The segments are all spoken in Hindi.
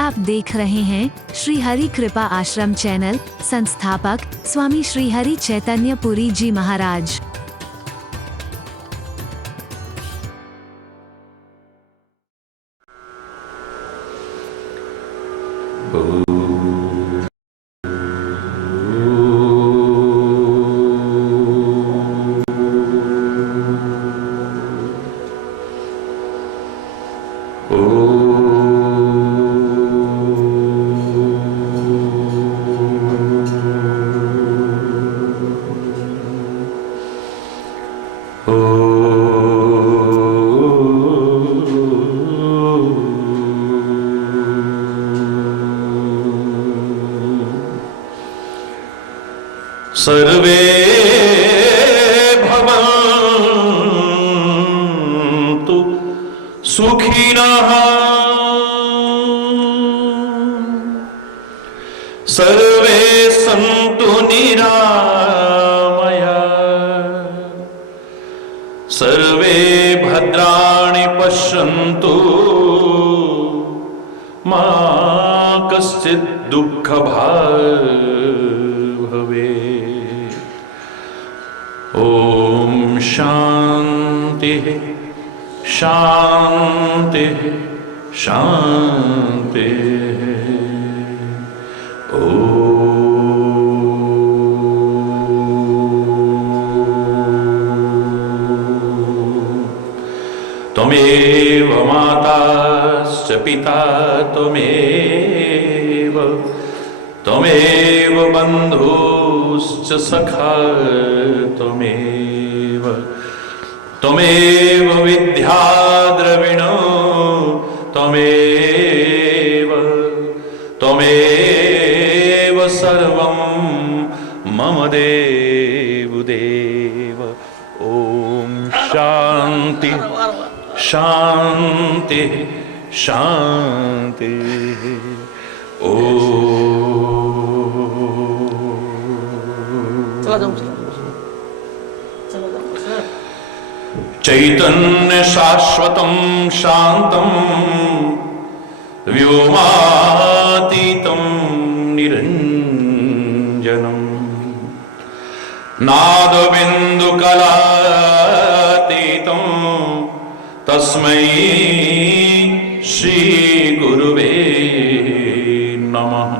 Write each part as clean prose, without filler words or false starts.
आप देख रहे हैं श्री हरि कृपा आश्रम चैनल। संस्थापक स्वामी श्री हरि चैतन्य पुरी जी महाराज। सर्वे भवन्तु सुखिनः सर्वे सन्तु निरामयाः सर्वे भद्राणि पश्यन्तु मा कश्चित् दुःखभाग् भवेत्। ओम शांति शांति शांति। त्वमेव माताश्च पिता त्वमेव त्वमेव बन्धुश्च सखा त्वमेव त्वमेव विद्या द्रविणो त्वमेव त्वमेव सर्वं मम देव देव। ओम शांति शांति शांति। चैतन्य शाश्वतं शान्तं व्योमातीतं निरञ्जनं नादबिन्दुकलातीतं तस्मै श्री गुरुवे नमः।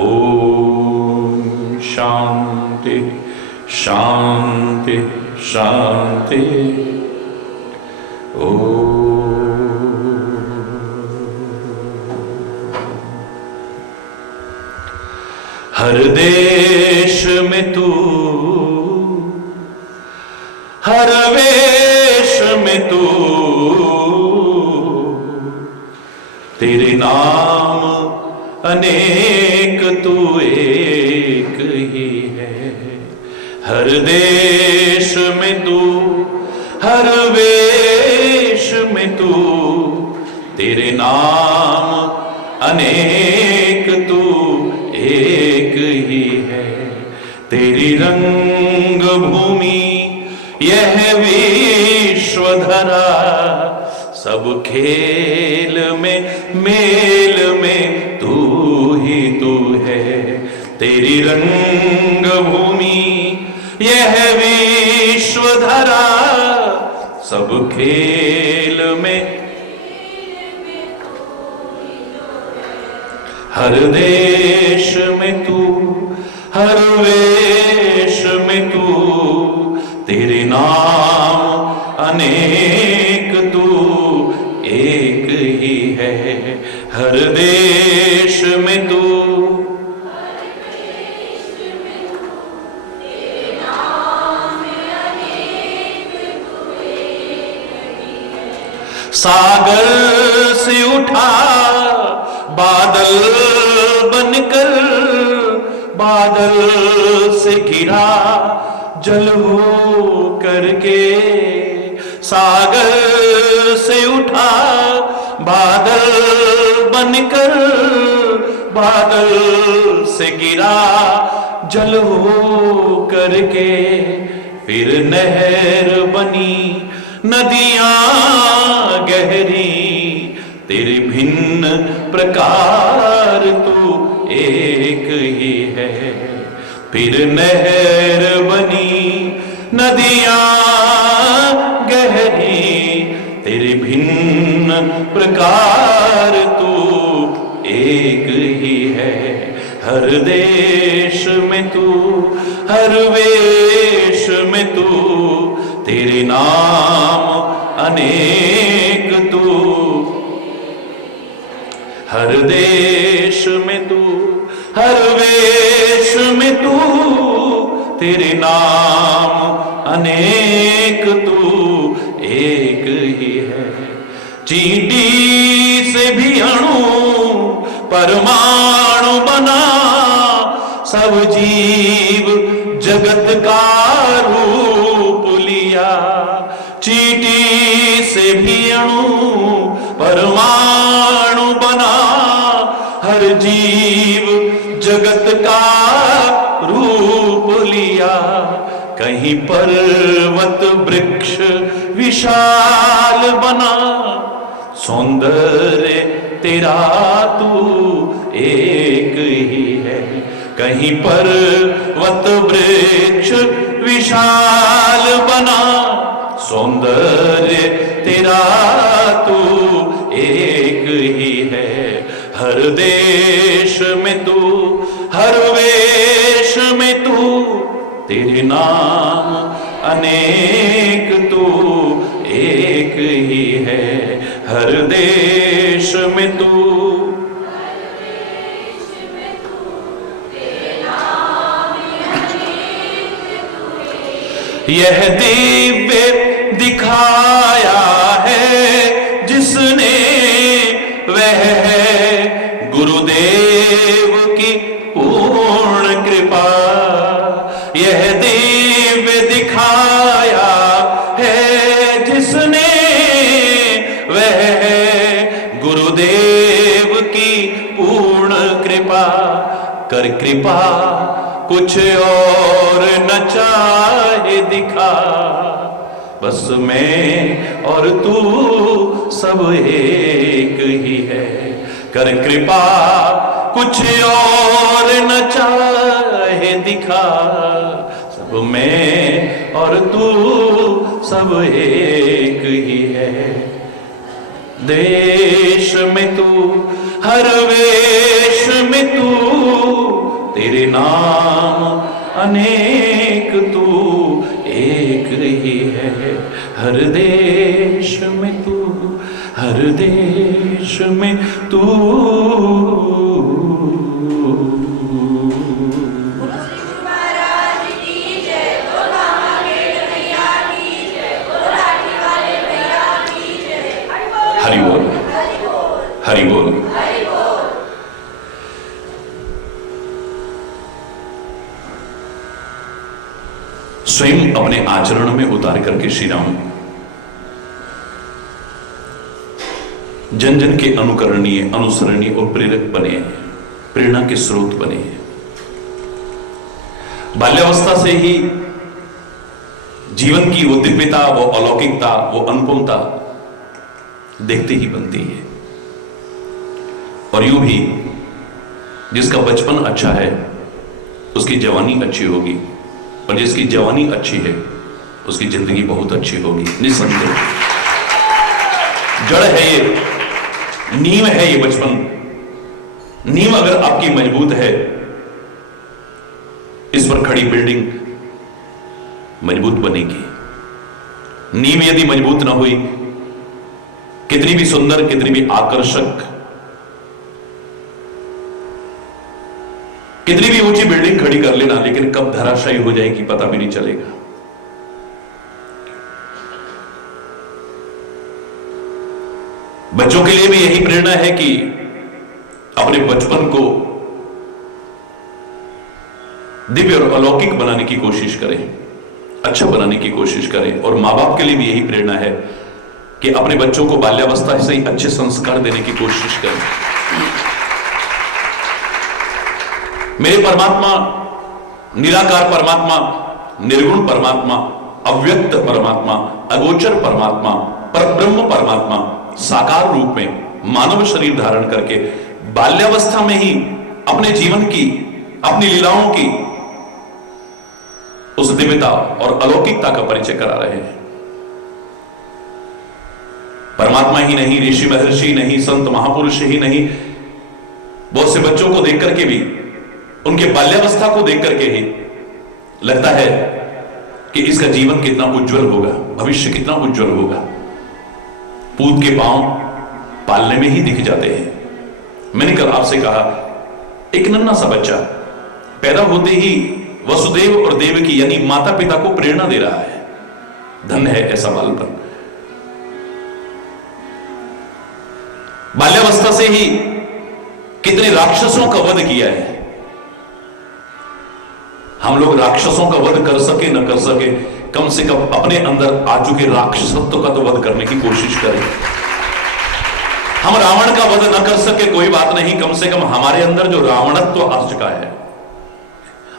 ओम शांति शांति शांति। हर देश में तू हर वेश में तू तेरे नाम अनेक तू एक ही है। हर देश में तू हर वेश में तू तेरे नाम अनेक तू एक ही है। तेरी रंग भूमि यह विश्वधरा सब खेल में मेल में तू ही तू है। तेरी रंग भूमि यह विश्वधरा सब खेल में हर देश में तू हर वेश में तू तेरे नाम अनेक तू एक ही है। हर देश में तू सागर से उठा बादल बनकर बादल से गिरा जल हो करके। सागर से उठा बादल बनकर बादल से गिरा जल हो करके। फिर नहर बनी नदियां गहरी तेरे भिन्न प्रकार तू एक ही है। फिर नहर बनी नदियां गहरी, तेरे भिन्न प्रकार तू एक ही है। हर देश में तू, हर वेश में तू, तेरे नाम अनेक तू। हर देश में तू, हर वेश में तू, तेरे नाम अनेक तू एक ही है। चींटी से भी अणु परमाणु बना, सब जीव जगत का रूप लिया। चींटी से भी अणु परमाणु बना, हर जीव जगत का रूप लिया। कहीं पर्वत वृक्ष विशाल बना, सौंदर्य तेरा तू एक ही है। कहीं पर्वत वृक्ष विशाल बना, सौंदर्य तेरा तू एक ही है। हर देश में तू, हर वेश में तू, तेरे नाम अनेक तू एक ही है। हर देश में तू, यह दिव्य दिखाया है जिसने, वह है गुरुदेव की पूर्ण कृपा। यह दिव्य दिखाया है जिसने, वह है गुरुदेव की पूर्ण कृपा। कर कृपा कुछ और न चाहे दिखा, बस मैं और तू सब एक ही है। कर कृपा कुछ और न चाहे दिखा, सब मैं और तू सब एक ही है। देश में तू, हर वेश में तू, तेरे नाम अनेक तू एक ही है। हर देश में तू, हर देश में तू। हरि बोल, हरि बोल। स्वयं अपने आचरण में उतार करके श्री राम जन जन के अनुकरणीय, अनुसरणीय और प्रेरक बने, प्रेरणा के स्रोत बने। बाल्यावस्था से ही जीवन की वो दिव्यता, वो अलौकिकता, वो अनुपमता देखते ही बनती है। और यूं भी जिसका बचपन अच्छा है उसकी जवानी अच्छी होगी, और जिसकी जवानी अच्छी है उसकी जिंदगी बहुत अच्छी होगी, निसंदेह। जड़ है ये, नींव है ये बचपन। नींव अगर आपकी मजबूत है, इस पर खड़ी बिल्डिंग मजबूत बनेगी। नींव यदि मजबूत ना हुई, कितनी भी सुंदर, कितनी भी आकर्षक, कितनी भी ऊंची बिल्डिंग खड़ी कर लेना, लेकिन कब धराशायी हो जाएगी पता भी नहीं चलेगा। बच्चों के लिए भी यही प्रेरणा है कि अपने बचपन को दिव्य और अलौकिक बनाने की कोशिश करें, अच्छा बनाने की कोशिश करें। और मां बाप के लिए भी यही प्रेरणा है कि अपने बच्चों को बाल्यावस्था से ही अच्छे संस्कार देने की कोशिश करें। मेरे परमात्मा, निराकार परमात्मा, निर्गुण परमात्मा, अव्यक्त परमात्मा, अगोचर परमात्मा, परब्रह्म परमात्मा साकार रूप में मानव शरीर धारण करके बाल्यावस्था में ही अपने जीवन की, अपनी लीलाओं की उस दिव्यता और अलौकिकता का परिचय करा रहे हैं। परमात्मा ही नहीं, ऋषि महर्षि नहीं, संत महापुरुष ही नहीं, बहुत से बच्चों को देख करके भी, उनके बाल्यावस्था को देख करके ही लगता है कि इसका जीवन कितना उज्जवल होगा, भविष्य कितना उज्जवल होगा। पूत के पांव पालने में ही दिख जाते हैं। मैंने कल आपसे कहा, एक नन्हा सा बच्चा पैदा होते ही वसुदेव और देवकी यानी माता पिता को प्रेरणा दे रहा है। धन्य है ऐसा बालपन। बाल्यावस्था से ही कितने राक्षसों का वध किया है। हम लोग राक्षसों का वध कर सके न कर सके, कम से कम अपने अंदर आ चुके राक्षसत्व का तो वध करने की कोशिश करें। हम रावण का वध न कर सके कोई बात नहीं, कम से कम हमारे अंदर जो रावणत्व आ चुका है,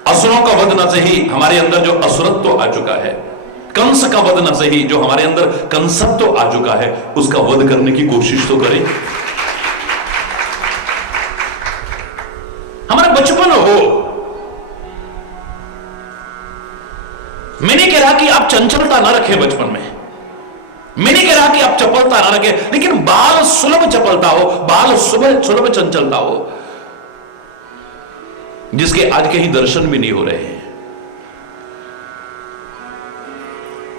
असुरों का वध न सही, हमारे अंदर जो असुरत्व आ चुका है, कंस का वध न सही, जो हमारे अंदर कंसत्व आ चुका है, उसका वध करने की कोशिश तो करें। हमारा बचपन हो। मैंने कह रहा कि आप चंचलता ना रखें बचपन में, मैंने कह रहा कि आप चपलता ना रखें, लेकिन बाल सुलभ चपलता हो, बाल सुलभ चंचलता हो, जिसके आज के ही दर्शन भी नहीं हो रहे हैं।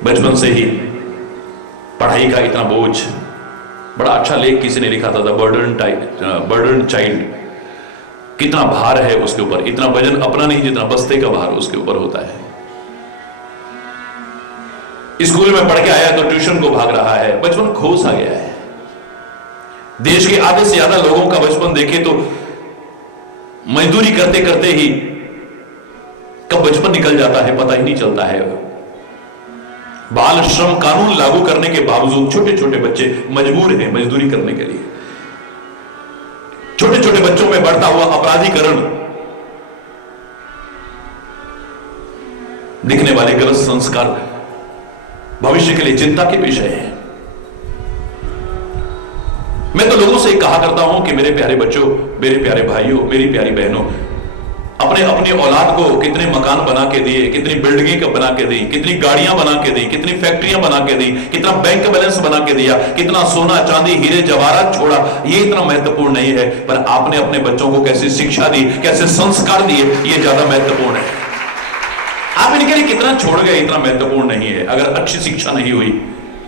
बचपन से ही पढ़ाई का इतना बोझ। बड़ा अच्छा लेख किसी ने लिखा था, बर्डन चाइल्ड। कितना भार है उसके ऊपर, इतना वजन अपना नहीं जितना बस्ते का भार उसके ऊपर होता है। स्कूल में पढ़ के आया तो ट्यूशन को भाग रहा है, बचपन खो सा गया है। देश के आधे से ज्यादा लोगों का बचपन देखे तो मजदूरी करते करते ही कब बचपन निकल जाता है पता ही नहीं चलता है। बाल श्रम कानून लागू करने के बावजूद छोटे छोटे बच्चे मजबूर हैं मजदूरी करने के लिए। छोटे छोटे बच्चों में बढ़ता हुआ अपराधीकरण, दिखने वाले गलत संस्कार भविष्य के लिए चिंता के विषय है। मैं तो लोगों से कहा करता हूं कि मेरे प्यारे बच्चों, मेरे प्यारे भाइयों, मेरी प्यारी बहनों, अपनी औलाद को कितने मकान बना के दिए, कितनी बिल्डिंगें बना के दी, कितनी गाड़ियां बना के दी, कितनी फैक्ट्रियां बना के दी, कितना बैंक बैलेंस बना के दिया, कितना सोना चांदी हीरे जवाहरात छोड़ा, ये इतना महत्वपूर्ण नहीं है। पर आपने अपने बच्चों को कैसी शिक्षा दी, कैसे संस्कार दिए, ये ज्यादा महत्वपूर्ण है। आप इनके लिए कितना छोड़ गए इतना महत्वपूर्ण नहीं है। अगर अच्छी शिक्षा नहीं हुई,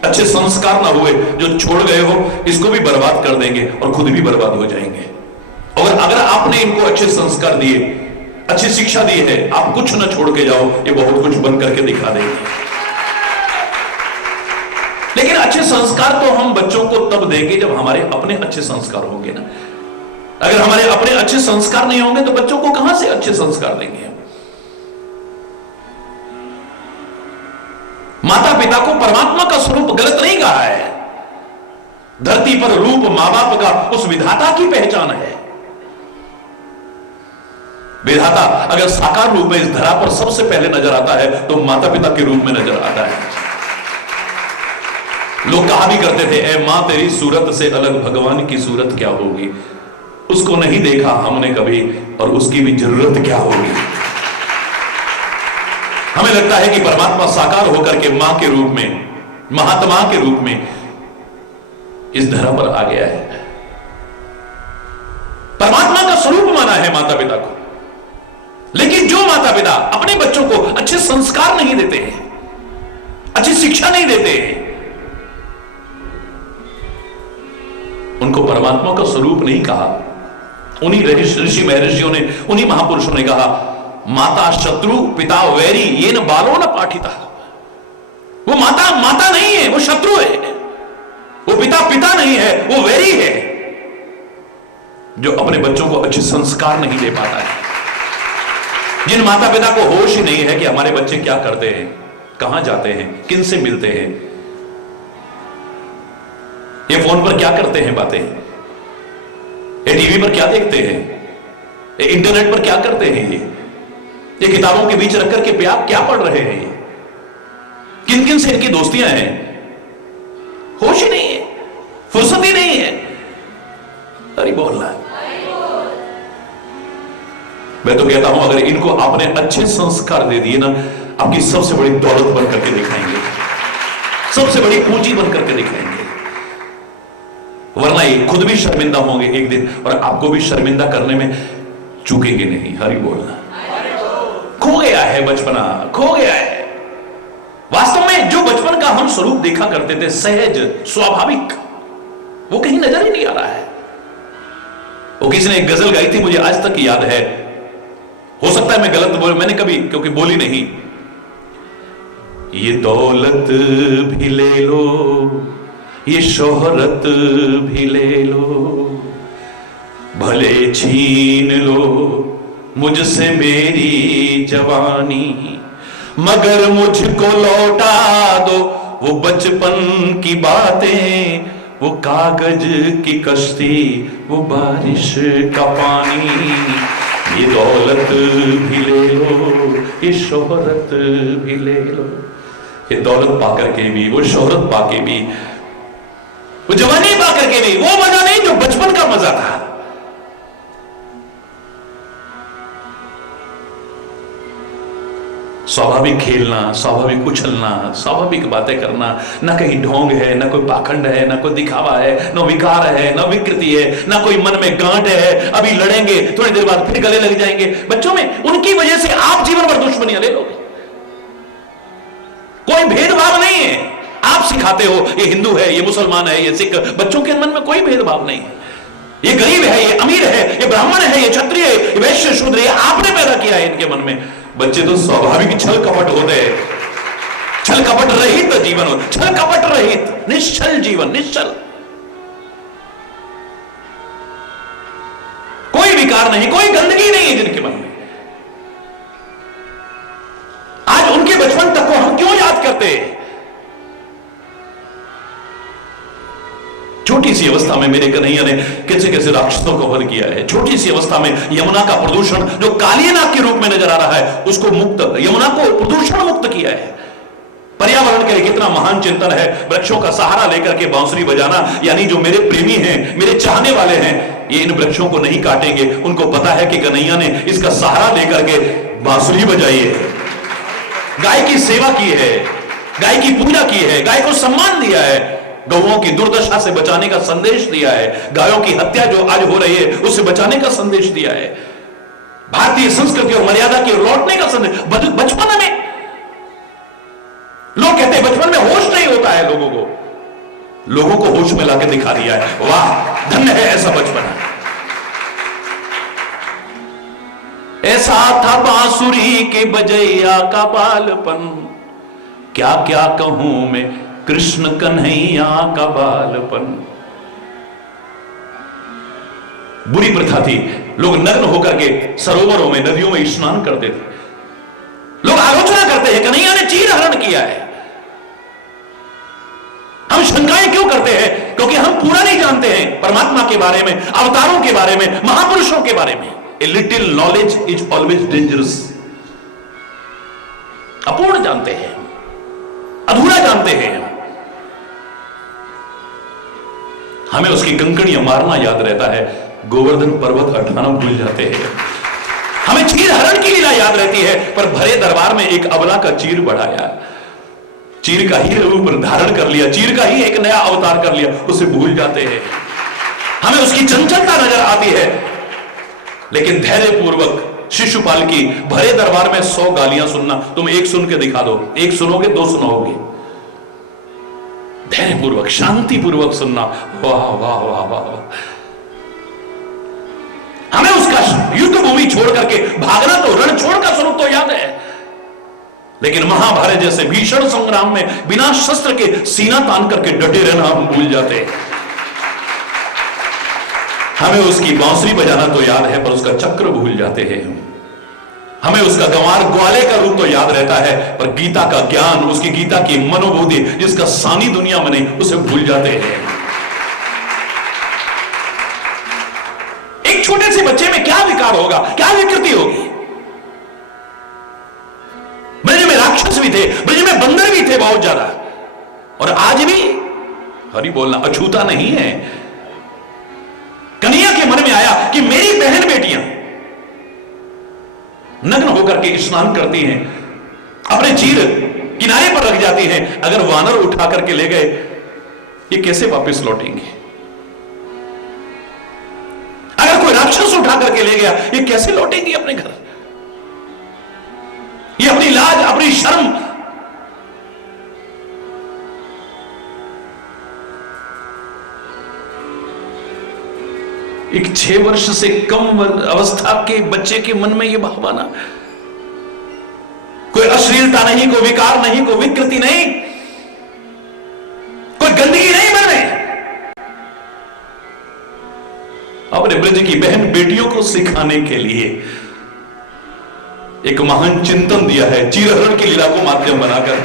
अच्छे संस्कार ना हुए, जो छोड़ गए हो इसको भी बर्बाद कर देंगे और खुद भी बर्बाद हो जाएंगे। और अगर आपने इनको अच्छे संस्कार दिए, अच्छी शिक्षा दी है, आप कुछ न छोड़ के जाओ, ये बहुत कुछ बन करके दिखा देंगे। लेकिन अच्छे संस्कार तो हम बच्चों को तब देंगे जब हमारे अपने अच्छे संस्कार होंगे ना। अगर हमारे अपने अच्छे संस्कार नहीं होंगे तो बच्चों को कहां से अच्छे संस्कार देंगे। माता पिता को परमात्मा का स्वरूप गलत नहीं कहा है। धरती पर रूप मां बाप का उस विधाता की पहचान है। विधाता अगर साकार रूप में इस धरा पर सबसे पहले नजर आता है तो माता पिता के रूप में नजर आता है। लोग कहा भी करते थे, ए मां तेरी सूरत से अलग भगवान की सूरत क्या होगी। उसको नहीं देखा हमने कभी और उसकी भी जरूरत क्या होगी। हमें लगता है कि परमात्मा साकार होकर के मां के रूप में, महात्मा के रूप में इस धरा पर आ गया है। परमात्मा का स्वरूप माना है माता पिता को। लेकिन जो माता पिता अपने बच्चों को अच्छे संस्कार नहीं देते हैं, अच्छी शिक्षा नहीं देते हैं, उनको परमात्मा का स्वरूप नहीं कहा। उन्हीं ऋषि महर्षियों ने, उन्हीं महापुरुषों ने कहा, माता शत्रु पिता वैरी ये न बालो न पाठिता। वो माता माता नहीं है, वो शत्रु है। वो पिता पिता नहीं है, वो वैरी है, जो अपने बच्चों को अच्छे संस्कार नहीं दे पाता है। जिन माता पिता को होश ही नहीं है कि हमारे बच्चे क्या करते हैं, कहां जाते हैं, किन से मिलते हैं, ये फोन पर क्या करते हैं बातें, ये टीवी पर क्या देखते हैं, ये इंटरनेट पर क्या करते हैं, ये किताबों के बीच रख करके क्या पढ़ रहे हैं, किन किन से इनकी दोस्तियां हैं, होश ही नहीं है, फुर्सत ही नहीं है। अरे बोलना। मैं तो कहता हूं अगर इनको आपने अच्छे संस्कार दे दिए ना, आपकी सबसे बड़ी दौलत बन करके दिखाएंगे, सबसे बड़ी पूंजी बन करके दिखाएंगे। वरना ये खुद भी शर्मिंदा होंगे एक दिन और आपको भी शर्मिंदा करने में चूकेंगे नहीं। हरि बोलना। खो गया है बचपना, खो गया है। वास्तव में जो बचपन का हम स्वरूप देखा करते थे, सहज स्वाभाविक, वो कहीं नजर ही नहीं आ रहा है। वो किसी ने एक गजल गाई थी, मुझे आज तक याद है, हो सकता है मैं गलत बोल, मैंने कभी क्योंकि बोली नहीं। ये दौलत भी ले लो, ये शोहरत भी ले लो, भले छीन लो मुझसे मेरी जवानी, मगर मुझको लौटा दो वो बचपन की बातें, वो कागज की कश्ती, वो बारिश का पानी। ये दौलत भी ले लो, ये शोहरत भी ले लो। ये दौलत पाकर के भी, वो शोहरत पाके भी, वो जवानी पाकर के भी, वो मजा नहीं जो बचपन का मजा था। स्वाभाविक खेलना, स्वाभाविक उछलना, स्वाभाविक बातें करना, ना कहीं ढोंग है, ना कोई पाखंड है, ना कोई दिखावा है, ना विकार है, ना विकृति है, ना कोई मन में गांठ है। अभी लड़ेंगे, थोड़ी देर बाद फिर गले लग जाएंगे। बच्चों में उनकी वजह से आप जीवन भर दुश्मनियां ले लोगे। कोई भेदभाव नहीं है। आप सिखाते हो ये हिंदू है, ये मुसलमान है, ये सिख, बच्चों के मन में कोई भेदभाव नहीं है। ये गरीब है, ये अमीर है, ये ब्राह्मण है, ये क्षत्रिय है, ये वैश्य शूद्र है, आपने पैदा किया है इनके मन में। बच्चे तो स्वाभाविक छल कपट होते हैं, छल कपट रहित जीवन हो, छल कपट रहित निश्चल जीवन, निश्चल, कोई विकार नहीं, कोई गंदगी नहीं है जिनके मन में। आज उनके बचपन तक को हम क्यों याद करते हैं? छोटी सी अवस्था में मेरे कन्हैया ने कैसे कैसे राक्षसों को वध किया है। छोटी सी अवस्था में यमुना का प्रदूषण जो काली नाग के रूप में नजर आ रहा है, उसको मुक्त, यमुना को प्रदूषण मुक्त किया है। पर्यावरण के लिए कितना महान चिंतन है। वृक्षों का सहारा लेकर के बांसुरी बजाना, यानी जो मेरे प्रेमी हैं, मेरे चाहने वाले हैं, ये इन वृक्षों को नहीं काटेंगे। उनको पता है कि कन्हैया ने इसका सहारा लेकर के बांसुरी बजाई है, गाय की सेवा की है, गाय की पूजा की है, गाय को सम्मान दिया है, गौओं की दुर्दशा से बचाने का संदेश दिया है, गायों की हत्या जो आज हो रही है उससे बचाने का संदेश दिया है, भारतीय संस्कृति और मर्यादा की लौटने का संदेश। बचपन में लोग कहते हैं बचपन में होश नहीं होता है, लोगों को होश में लाके दिखा दिया है। वाह, धन्य है ऐसा बचपन। ऐसा था बांसुरी के बजैया का बालपन, क्या क्या कहूं मैं कृष्ण कन्हैया का बालपन। बुरी प्रथा थी, लोग नग्न होकर के सरोवरों में, नदियों में स्नान करते थे। लोग आलोचना करते हैं कन्हैया ने चीर हरण किया है। हम शंकाएं क्यों करते हैं? क्योंकि हम पूरा नहीं जानते हैं परमात्मा के बारे में, अवतारों के बारे में, महापुरुषों के बारे में। A little knowledge is always dangerous. अपूर्ण जानते हैं, अधूरा जानते हैं। हमें उसकी कंकड़ियां मारना याद रहता है, गोवर्धन पर्वत हटाना भूल जाते हैं। हमें चीर हरण की लीला याद रहती है, पर भरे दरबार में एक अबला का चीर बढ़ाया, चीर का ही रूप धारण कर लिया, चीर का ही एक नया अवतार कर लिया, उसे भूल जाते हैं। हमें उसकी चंचलता नजर आती है, लेकिन धैर्य पूर्वक शिशुपाल की भरे दरबार में 100 गालियां सुनना, तुम एक सुन के दिखा दो, एक सुनोगे, 2 सुनाओगे, धैर्य पूर्वक, शांति पूर्वक सुनना। वाह वाह वाह वाह। हमें उसका युद्ध भूमि छोड़ करके भागना, तो रण छोड़ का स्वरूप तो याद है, लेकिन महाभारत जैसे भीषण संग्राम में बिना शस्त्र के सीना तान करके डटे रहना हम भूल जाते हैं। हमें उसकी बांसुरी बजाना तो याद है, पर उसका चक्र भूल जाते हैं। हमें उसका गंवार ग्वाले का रूप तो याद रहता है, पर गीता का ज्ञान, उसकी गीता की मनोबुद्धि जिसका सानी दुनिया में नहीं, उसे भूल जाते हैं। एक छोटे से बच्चे में क्या विकार होगा, क्या विकृति होगी? ब्रज में राक्षस भी थे, ब्रज में बंदर भी थे बहुत ज्यादा, और आज भी हरि बोलना अछूता नहीं है। कन्हैया बहन बेटियां नग्न होकर के स्नान करती हैं, अपने चीर किनारे पर रख जाती हैं। अगर वानर उठा करके ले गए, ये कैसे वापस लौटेंगे? अगर कोई राक्षस उठा करके ले गया, ये कैसे लौटेंगे अपने घर? ये अपनी लाज, अपनी शर्म, एक 6 वर्ष से कम अवस्था के बच्चे के मन में यह भावना, कोई अश्लीलता नहीं, कोई विकार नहीं, कोई विकृति नहीं, कोई गंदगी नहीं मन में। अपने ब्रज की बहन बेटियों को सिखाने के लिए एक महान चिंतन दिया है, चीरहरण की लीला को माध्यम बनाकर।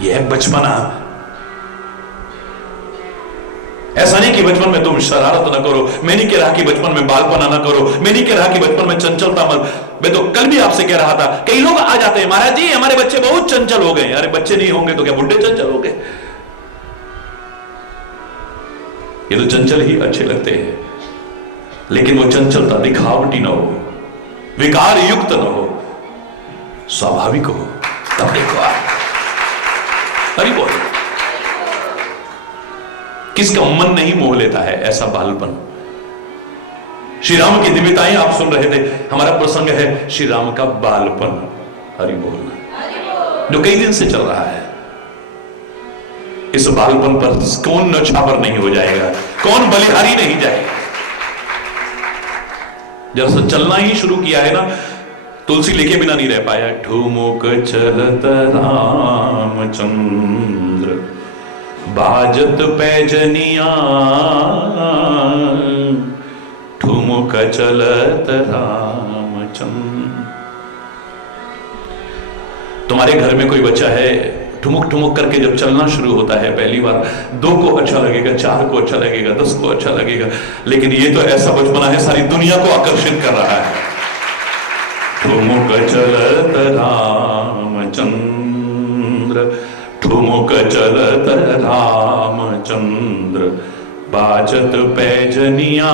यह बचपना, ऐसा नहीं कि बचपन में तुम शरारत ना करो, मैं नहीं कह रहा कि बचपन में बालपना ना करो, मैं नहीं कह रहा कि बचपन में चंचलता मत। मैं तो कल भी आपसे कह रहा था, कई लोग आ जाते हैं, महाराज जी हमारे बच्चे बहुत चंचल हो गए। अरे बच्चे नहीं होंगे तो क्या बुढ़े चंचल हो गए? ये तो चंचल ही अच्छे लगते हैं, लेकिन वो चंचलता दिखावटी ना हो, विकार युक्त ना हो, स्वाभाविक हो, तब देखो आप। अरे बोल, किसका मन नहीं मोह लेता है ऐसा बालपन? श्री राम की दिव्यताएं आप सुन रहे थे, हमारा प्रसंग है श्री राम का बालपन। हरि बोल, जो कई दिन से चल रहा है। इस बालपन पर कौन नौछावर नहीं हो जाएगा, कौन बलिहारी नहीं जाएगा? जब से चलना ही शुरू किया है ना, तुलसी लेके बिना नहीं रह पाया। ठुमुक चलत रामचंद्र, बाजत पैजनिया, ठुमुक चलत रामचंद्र। तुम्हारे घर में कोई बच्चा है, ठुमुक ठुमुक करके जब चलना शुरू होता है, पहली बार 2 को अच्छा लगेगा, 4 को अच्छा लगेगा, 10 को अच्छा लगेगा, लेकिन ये तो ऐसा बचपना है सारी दुनिया को आकर्षित कर रहा है। ठुमुक चलत रामचंद्र, ठुमुक चलत रामचंद्र, बाजत पैजनिया,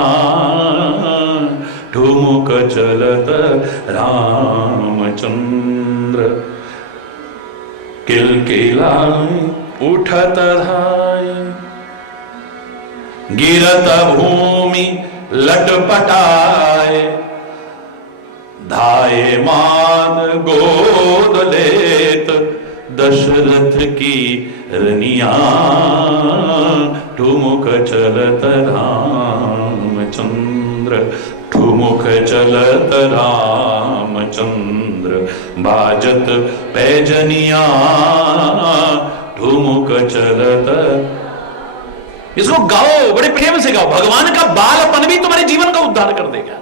ठुमुक चलत रामचंद्र। किलकिला उठत धाय, गिरत भूमि लटपटाए, धाये माद गोद लेत दशरथ की रनिया, ठुमुक चलत रामचंद्र, ठुमुक चलत रामचंद्र, बाजत पैजनिया, ठुमुक चलत। इसको गाओ, बड़े प्रेम से गाओ। भगवान का बालपन भी तुम्हारे जीवन का उद्धार कर देगा।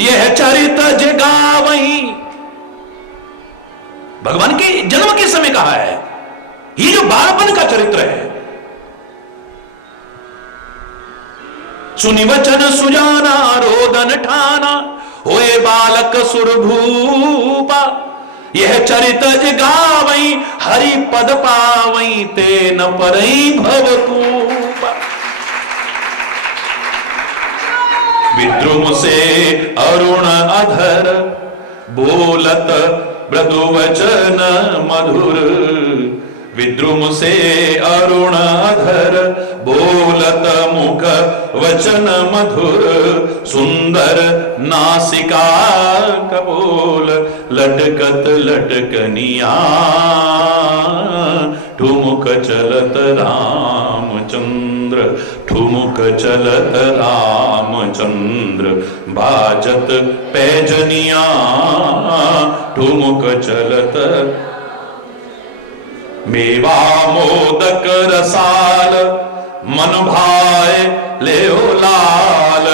यह चरित जगावहीं, भगवान के जन्म के समय कहा है, ये जो बालपन का चरित्र है। सुनि वचन सुजाना, रोदन ठाना, होए बालक सुरभूपा, यह चरित जगावहीं, हरि पद पावहीं, ते न परई भवकूपा। विद्रुम से अरुण अधर, बोलत मृदु वचन मधुर, विद्रुम से अरुण अधर, बोलत मुख वचन मधुर, सुंदर नासिका कपोल, लटकत लटकनिया, ठुमुक चलत रामचंद्र, ठुमुक चलत रामचंद्र, बाजत पैजनिया, ठुमुक चलत। मेवा मोदक रसाल, मन भाए ले हो लाल,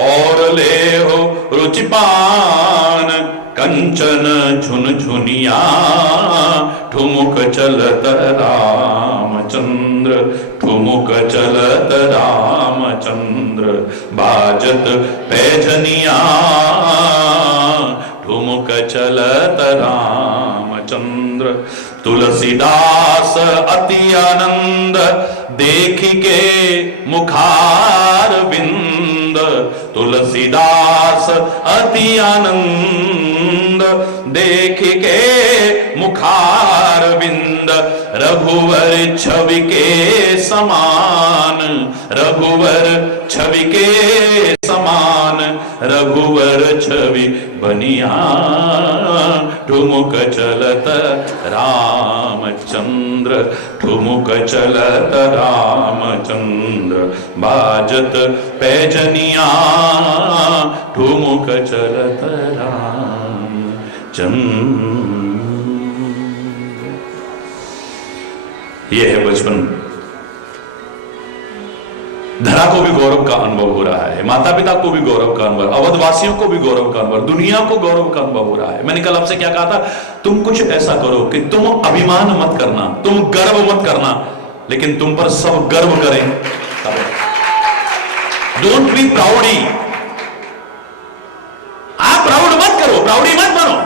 और ले हो रुचिपान, कंचन झुन झुनिया, ठुमुक चलत रामचंद्र, ठुमुक चलत रामचंद्र, बाजत पैजनिया, ठुमुक चलत रामचंद्र। चंद्र। तुलसीदास अति आनंद देख के मुखार बिंद। तुलसीदास अति आनंद देख के मुखार बिंद। रघुवर छवि के समान, रघुवर छवि के समान, रघुवर छवि बनिया ठुमुक चलत रामचंद्र। ठुमुक चलत रामचंद्र बाजत पैजनिया ठुमुक चलत रामचंद्र। यह है बचपन। धरा को भी गौरव का अनुभव हो रहा है, माता पिता को भी गौरव का अनुभव, अवधवासियों को भी गौरव का अनुभव, दुनिया को गौरव का अनुभव हो रहा है। मैंने कल आपसे क्या कहा था? तुम कुछ ऐसा करो कि तुम अभिमान मत करना, तुम गर्व मत करना, लेकिन तुम पर सब गर्व करें। Don't be प्राउडी। आप प्राउड मत करो, प्राउडी मत बनो,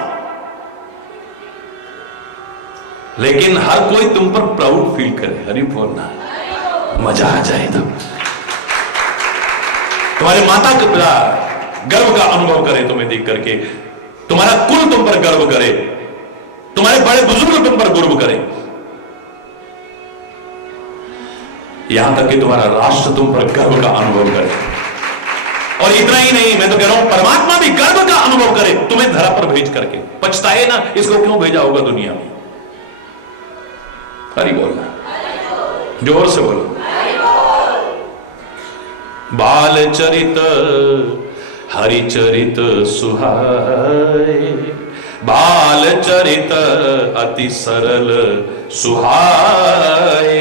लेकिन हर कोई तुम पर प्राउड फील करे। हरि बोलना, मजा आ जाए तब। तुम्हारे माता के पिता गर्व का अनुभव करे तुम्हें देख करके, तुम्हारा कुल तुम पर गर्व करे, तुम्हारे बड़े बुजुर्ग तुम पर गर्व करे, यहां तक कि तुम्हारा राष्ट्र तुम पर गर्व का अनुभव करे। और इतना ही नहीं, मैं तो कह रहा हूं परमात्मा भी गर्व का अनुभव करे तुम्हें धरा पर भेज करके। पछताए ना, इसको क्यों भेजा होगा दुनिया में। हरि बोलना, जोर से बोलो। बाल चरित हरिचरित सुहाए, बाल चरित अति सरल सुहाए।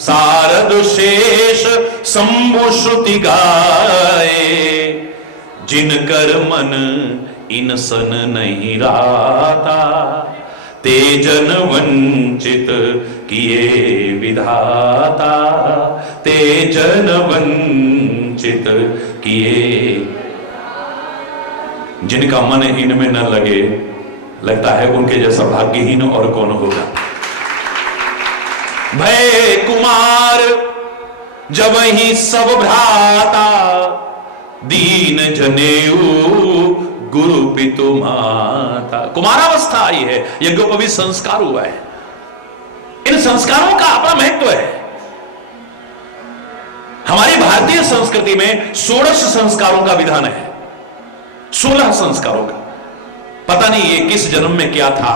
सारद शेष शंभु श्रुति गाए, जिनकर मन इन सन नहीं राता। तेजन वंचित किए विधाता, तेजन वंचित किए। जिनका मन इनमें न लगे, लगता है उनके जैसा भाग्यहीन और कौन होगा। भय कुमार जब ही सब भ्राता, दीन जनेऊ गुरु पितु माता। कुमारावस्था आई है, यज्ञोपवीत संस्कार हुआ है। इन संस्कारों का अपना महत्व है। हमारी भारतीय संस्कृति में 16 संस्कारों का विधान है, 16 संस्कारों का। पता नहीं ये किस जन्म में क्या था,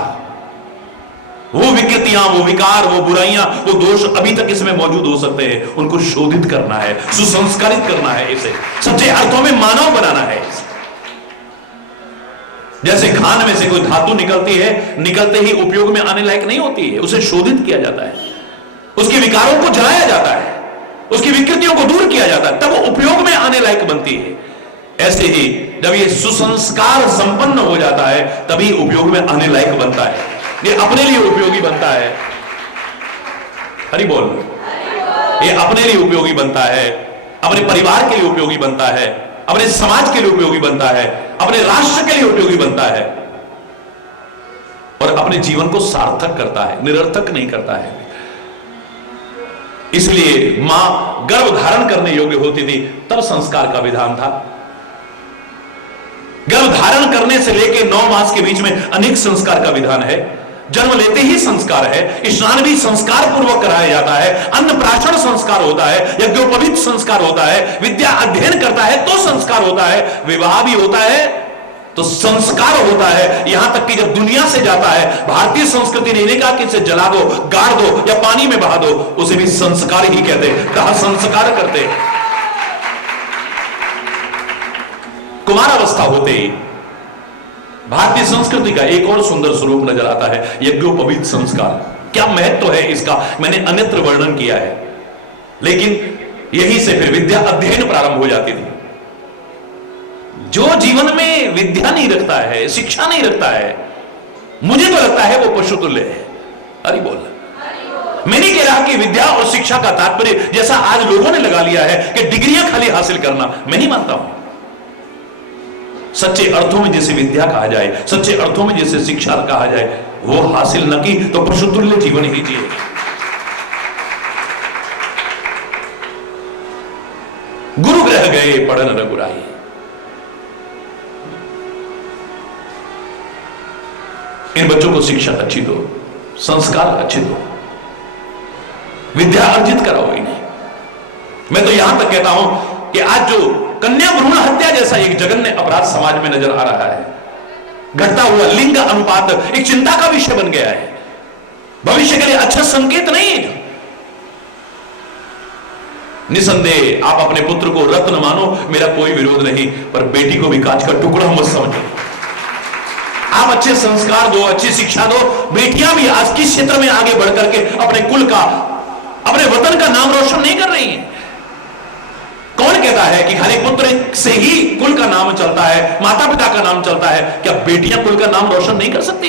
वो विकृतियां, वो विकार, वो बुराइयां, वो दोष अभी तक इसमें मौजूद हो सकते हैं। उनको शोधित करना है, सुसंस्कारित करना है, इसे सच्चे अर्थों में मानव बनाना है। जैसे खान में से कोई धातु निकलती है, निकलते ही उपयोग में आने लायक नहीं होती है, उसे शोधित किया जाता है, उसके विकारों को जलाया जाता है, उसकी विकृतियों को दूर किया जाता है, तब वो उपयोग में आने लायक बनती है। ऐसे ही जब ये सुसंस्कार संपन्न हो जाता है, तभी उपयोग में आने लायक बनता है, ये अपने लिए उपयोगी बनता है। हरि बोल। ये अपने लिए उपयोगी बनता है, अपने परिवार के लिए उपयोगी बनता है, अपने समाज के लिए उपयोगी बनता है, अपने राष्ट्र के लिए उपयोगी बनता है, और अपने जीवन को सार्थक करता है, निरर्थक नहीं करता है। इसलिए मां गर्भ धारण करने योग्य होती थी, तब संस्कार का विधान था। गर्भ धारण करने से लेकर 9 मास के बीच में अनेक संस्कार का विधान है। जन्म लेते ही संस्कार है, स्नान भी संस्कार पूर्वक कराया जाता है, अन्नप्राशन संस्कार होता है, यज्ञोपवीत संस्कार होता है, विद्या अध्ययन करता है तो संस्कार होता है, विवाह भी होता है तो संस्कार होता है। यहां तक कि जब दुनिया से जाता है, भारतीय संस्कृति ने नहीं कहा कि इसे जला दो, गाड़ दो या पानी में बहा दो, उसे भी संस्कार ही कहते, कहा संस्कार करते। कुमारावस्था होते ही भारतीय संस्कृति का एक और सुंदर स्वरूप नजर आता है, यज्ञोपवीत संस्कार। क्या महत्व है इसका, मैंने अन्यत्र वर्णन किया है, लेकिन यहीं से फिर विद्या अध्ययन प्रारंभ हो जाती थी। जो जीवन में विद्या नहीं रखता है, शिक्षा नहीं रखता है, मुझे तो लगता है वो पशुतुल्य है। अरे बोल, मैं नहीं कह रहा कि विद्या और शिक्षा का तात्पर्य जैसा आज लोगों ने लगा लिया है कि डिग्रियां खाली हासिल करना, मैं नहीं मानता हूं। सच्चे अर्थों में जैसे विद्या कहा जाए, सच्चे अर्थों में जैसे शिक्षा कहा जाए, वो हासिल न की तो पशुतुल्य जीवन ही जिए। गुरु ग्रह गए पढ़न रघुराई। इन बच्चों को शिक्षा अच्छी दो, संस्कार अच्छे दो, विद्या अर्जित कराओ इन्हें। मैं तो यहां तक कहता हूं कि आज जो कन्या भ्रूण हत्या जैसा एक जघन्य अपराध समाज में नजर आ रहा है, घटता हुआ लिंग अनुपात एक चिंता का विषय बन गया है, भविष्य के लिए अच्छा संकेत नहीं है। निसंदेह आप अपने पुत्र को रत्न मानो, मेरा कोई विरोध नहीं, पर बेटी को भी कांच का टुकड़ा मत समझो। आप अच्छे संस्कार दो, अच्छी शिक्षा दो, बेटियां भी आज किस क्षेत्र में आगे बढ़कर के अपने कुल का, अपने वतन का नाम रोशन नहीं कर रही हैं। कौन कहता है कि खाली पुत्र से ही कुल का नाम चलता है, माता पिता का नाम चलता है? क्या बेटियां कुल का नाम रोशन नहीं कर सकती?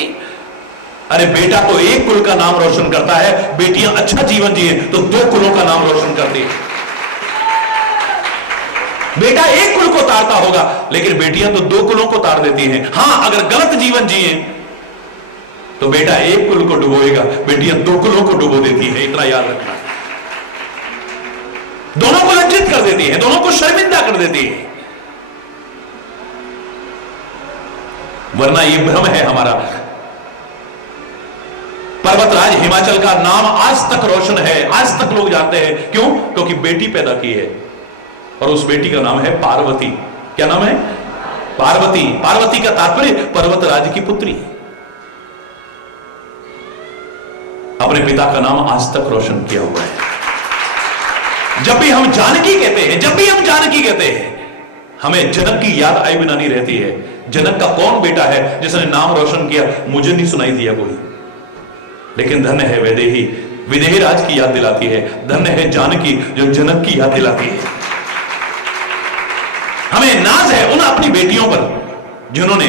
अरे बेटा तो एक कुल का नाम रोशन करता है, बेटियां अच्छा जीवन जिए तो 2 कुलों का नाम रोशन करती है। बेटा एक कुल को तारता होगा, लेकिन बेटियां तो 2 कुलों को तार देती हैं। हां, अगर गलत जीवन जिए तो बेटा एक कुल को डुबोएगा, बेटियां 2 कुलों को डुबो देती है। इतना याद रखना, दोनों को लज्जित कर देती है, दोनों को शर्मिंदा कर देती है। वरना यह भ्रम है हमारा। पर्वतराज हिमाचल का नाम आज तक रोशन है, आज तक लोग जानते हैं। क्यों? क्योंकि बेटी पैदा की है, और उस बेटी का नाम है पार्वती। क्या नाम है? पार्वती। पार्वती का तात्पर्य पर्वतराज की पुत्री। अपने पिता का नाम आज तक रोशन किया हुआ है। जब भी हम जानकी कहते हैं, जब भी हम जानकी कहते हैं, हमें जनक की याद आए बिना नहीं रहती है। जनक का कौन बेटा है जिसने नाम रोशन किया? मुझे नहीं सुनाई दिया कोई, लेकिन धन्य है वैदेही, विदेही राज की याद दिलाती है। धन्य है जानकी जो जनक की याद दिलाती है। हमें नाज है उन अपनी बेटियों पर जिन्होंने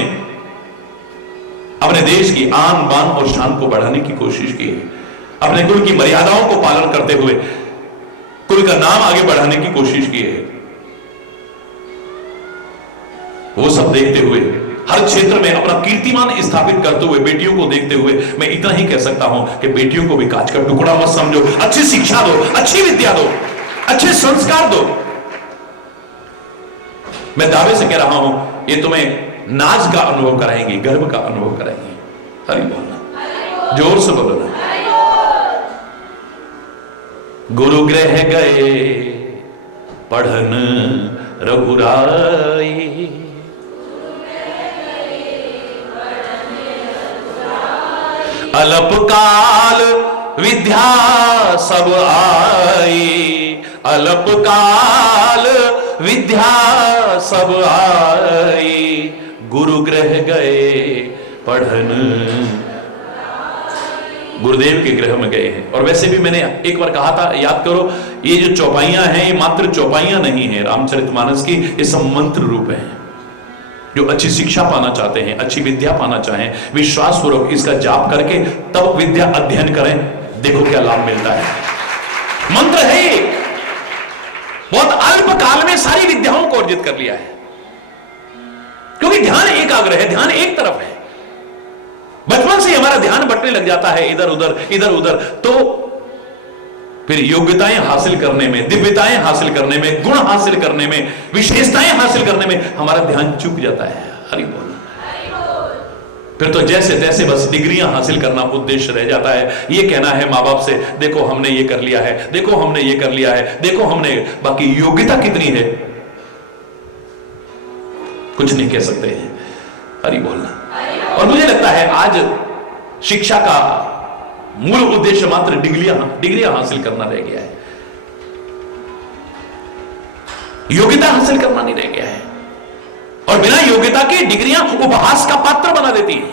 अपने देश की आन बान और शान को बढ़ाने की कोशिश की है, अपने कुल की मर्यादाओं को पालन करते हुए कुल का नाम आगे बढ़ाने की कोशिश की है। वो सब देखते हुए, हर क्षेत्र में अपना कीर्तिमान स्थापित करते हुए, बेटियों को देखते हुए मैं इतना ही कह सकता हूं कि बेटियों को भी कांच का टुकड़ा मत समझो। अच्छी शिक्षा दो, अच्छी विद्या दो, अच्छे संस्कार दो। मैं दावे से कह रहा हूं, ये तुम्हें नाज का अनुभव कराएंगे, गर्व का अनुभव कराएंगे। हरि बोलना, जोर से बोलना। गुरु गृह गए पढ़न रघुराई, अल्पकाल विद्या सब आई, अल्पकाल विद्या सब आई, गुरु गृह गए पढ़न। गुरुदेव के गृह में गए हैं। और वैसे भी मैंने एक बार कहा था, याद करो, ये जो चौपाइयां हैं ये मात्र चौपाइयां नहीं है रामचरितमानस की, ये सब मंत्र रूप है। जो अच्छी शिक्षा पाना चाहते हैं, अच्छी विद्या पाना चाहें, विश्वास पूर्वक इसका जाप करके तब विद्या अध्ययन करें, देखो क्या लाभ मिलता है। मंत्र है, बहुत अल्प काल में सारी विद्याओं को अर्जित कर लिया है, क्योंकि ध्यान एकाग्र है, ध्यान एक तरफ है। बचपन से हमारा ध्यान बटने लग जाता है इधर उधर, तो फिर योग्यताएं हासिल करने में, दिव्यताएं हासिल करने में, गुण हासिल करने में, विशेषताएं हासिल करने में हमारा ध्यान चूक जाता है। हरि बोल। फिर तो जैसे तैसे बस डिग्रियां हासिल करना उद्देश्य रह जाता है। ये कहना है माँ बाप से, देखो हमने ये कर लिया है, देखो हमने ये कर लिया है, देखो हमने, बाकी योग्यता कितनी है कुछ नहीं कह सकते हैं। हरि बोलना। और मुझे लगता है आज शिक्षा का मूल उद्देश्य मात्र डिग्रियां हासिल करना रह गया है, योग्यता हासिल करना नहीं रह गया है। और बिना योग्यता के डिग्रियां उपहास का पात्र बना देती है।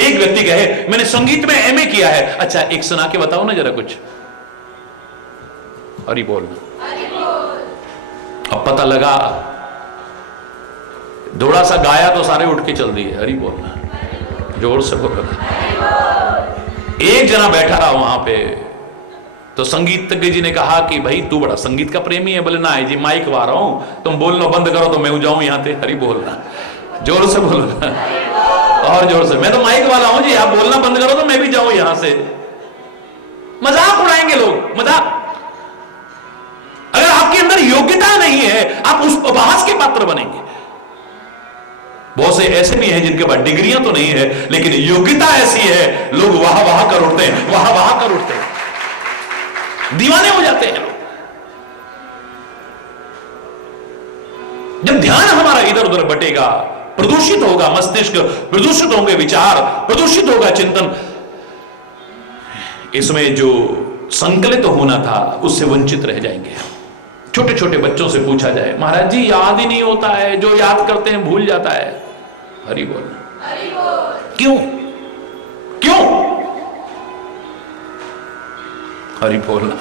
एक व्यक्ति कहे मैंने संगीत में एमए किया है, अच्छा एक सुना के बताओ ना जरा कुछ। हरि बोलना। अब पता लगा थोड़ा सा गाया तो सारे उठ के चल दिए। हरि बोलना, जोर से बोलना। एक जना बैठा रहा वहां पे, तो संगीतज्ञ जी ने कहा कि भाई तू बड़ा संगीत का प्रेमी है। बोले ना है जी, माइक वा रहा हूं, तुम बोलना बंद करो तो मैं जाऊं यहां से। हरि बोलना, जोर से बोलना। और जोर से, मैं तो माइक वाला हूं जी, आप बोलना बंद करो तो मैं भी जाऊं यहां से। मजाक उड़ाएंगे लोग, मजाक। अगर आपके अंदर योग्यता नहीं है, आप उस उपहास के पात्र बनेंगे। बहुत से ऐसे भी हैं जिनके पास डिग्रियां तो नहीं है, लेकिन योग्यता ऐसी है, लोग वाह वाह कर उठते हैं, वाह वाह कर उठते हैं, दीवाने हो जाते हैं लोग। जब ध्यान हमारा इधर उधर बटेगा, प्रदूषित होगा मस्तिष्क, प्रदूषित होंगे विचार, प्रदूषित होगा चिंतन, इसमें जो संकलित होना था उससे वंचित रह जाएंगे। छोटे छोटे बच्चों से पूछा जाए, महाराज जी याद ही नहीं होता है, जो याद करते हैं भूल जाता है। हरि बोल, हरि बोल। क्यों क्यों? हरि बोलना।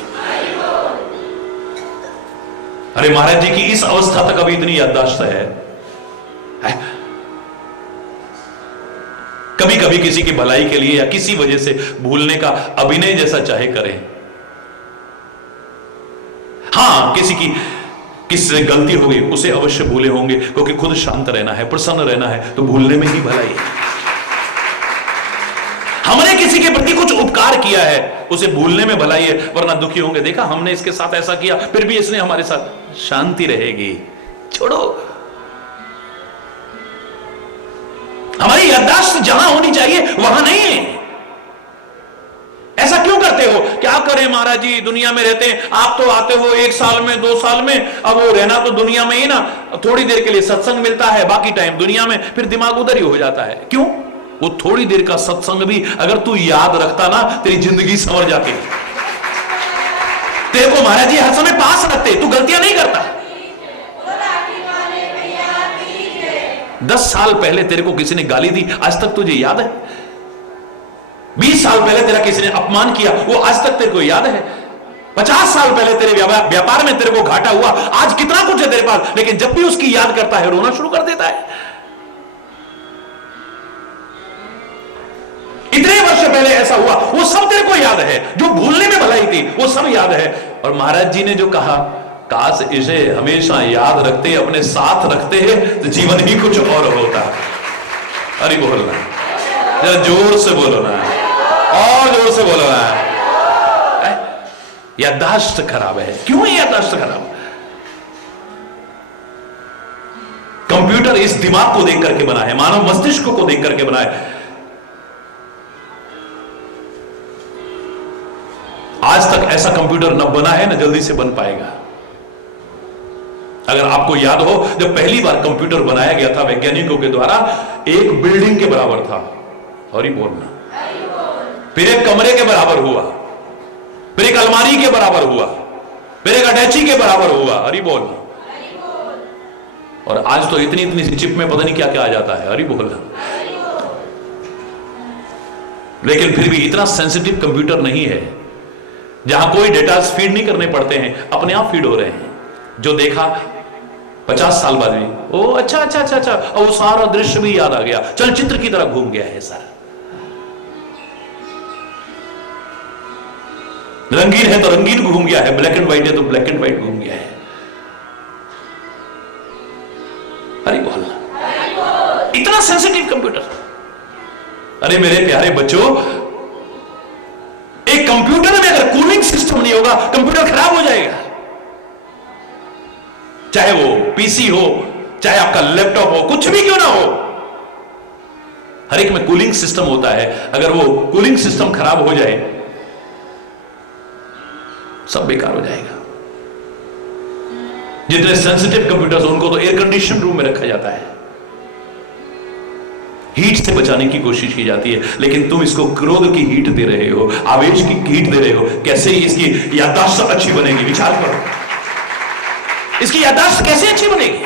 अरे महाराज जी की इस अवस्था तक अभी इतनी याददाश्त है? कभी कभी किसी की भलाई के लिए या किसी वजह से भूलने का अभिनय जैसा चाहे करें। हाँ, किससे गलती होगी उसे अवश्य भूले होंगे, क्योंकि खुद शांत रहना है, प्रसन्न रहना है, तो भूलने में ही भलाई है। हमने किसी के प्रति कुछ उपकार किया है, उसे भूलने में भलाई है, वरना दुखी होंगे, देखा हमने इसके साथ ऐसा किया, फिर भी इसने हमारे साथ। शांति रहेगी, छोड़ो। हमारी याददाश्त जहां होनी चाहिए वहां नहीं है। ऐसा क्यों करते हो? क्या करें महाराज जी, दुनिया में रहते हैं, आप तो आते हो 1 साल में 2 साल में, अब वो रहना तो दुनिया में ही ना, थोड़ी देर के लिए सत्संग मिलता है, बाकी टाइम दुनिया में, फिर दिमाग उधर ही हो जाता है। क्यों? वो थोड़ी देर का सत्संग भी अगर तू याद रखता ना, तेरी जिंदगी संवर जाती। तेरे को महाराज जी हर समय पास रखते, तू गलतियां नहीं करता। 10 साल पहले तेरे को किसी ने गाली दी, आज तक तुझे याद है? 20 साल पहले तेरा किसी ने अपमान किया, वो आज तक तेरे को याद है? 50 साल पहले तेरे व्यापार में तेरे को घाटा हुआ, आज कितना कुछ है तेरे पास, लेकिन जब भी उसकी याद करता है रोना शुरू कर देता है। इतने वर्ष पहले ऐसा हुआ, वो सब तेरे को याद है, जो भूलने में भलाई थी वो सब याद है। और महाराज जी ने जो कहा, काश इसे हमेशा याद रखते, अपने साथ रखते हैं, तो जीवन ही कुछ और होता। अरे बोलना, जरा जोर से बोलो ना, और जोर से बोलो ना। याददाश्त खराब है। क्यों है याददाश्त खराब? कंप्यूटर इस दिमाग को देख करके बना है, मानव मस्तिष्क को देख करके बना है। आज तक ऐसा कंप्यूटर न बना है, न जल्दी से बन पाएगा। अगर आपको याद हो, जब पहली बार कंप्यूटर बनाया गया था वैज्ञानिकों के द्वारा, एक बिल्डिंग के बराबर था। और ही बोलना, फिर एक कमरे के बराबर हुआ, फिर एक अलमारी के बराबर हुआ, फिर एक अटैची के बराबर हुआ। अरे बोलना। और आज तो इतनी इतनी सी चिप में पता नहीं क्या क्या आ जाता है। अरे बोलना। लेकिन फिर भी इतना सेंसिटिव कंप्यूटर नहीं है, जहां कोई डेटा फीड नहीं करने पड़ते हैं, अपने आप फीड हो रहे हैं। जो देखा 50 साल बाद भी, ओ अच्छा अच्छा अच्छा अच्छा, और वो सारा दृश्य भी याद आ गया, चलचित्र की तरह घूम गया है सारा। रंगीन है तो रंगीन घूम गया है, ब्लैक एंड व्हाइट है तो ब्लैक एंड व्हाइट घूम गया है। अरे बोलना, इतना सेंसिटिव कंप्यूटर। अरे मेरे प्यारे बच्चों, एक कंप्यूटर में अगर कूलिंग सिस्टम नहीं होगा, कंप्यूटर खराब हो जाएगा। चाहे वो पीसी हो, चाहे आपका लैपटॉप हो, कुछ भी क्यों ना हो, हर एक में कूलिंग सिस्टम होता है। अगर वो कूलिंग सिस्टम खराब हो जाए, सब बेकार हो जाएगा। जितने सेंसिटिव कंप्यूटर्स उनको तो एयर कंडीशन रूम में रखा जाता है, हीट से बचाने की कोशिश की जाती है, लेकिन तुम इसको क्रोध की हीट दे रहे हो, आवेश की हीट दे रहे हो। कैसे इसकी याददाश्त अच्छी बनेगी? विचार करो, इसकी याददाश्त कैसे अच्छी बनेगी?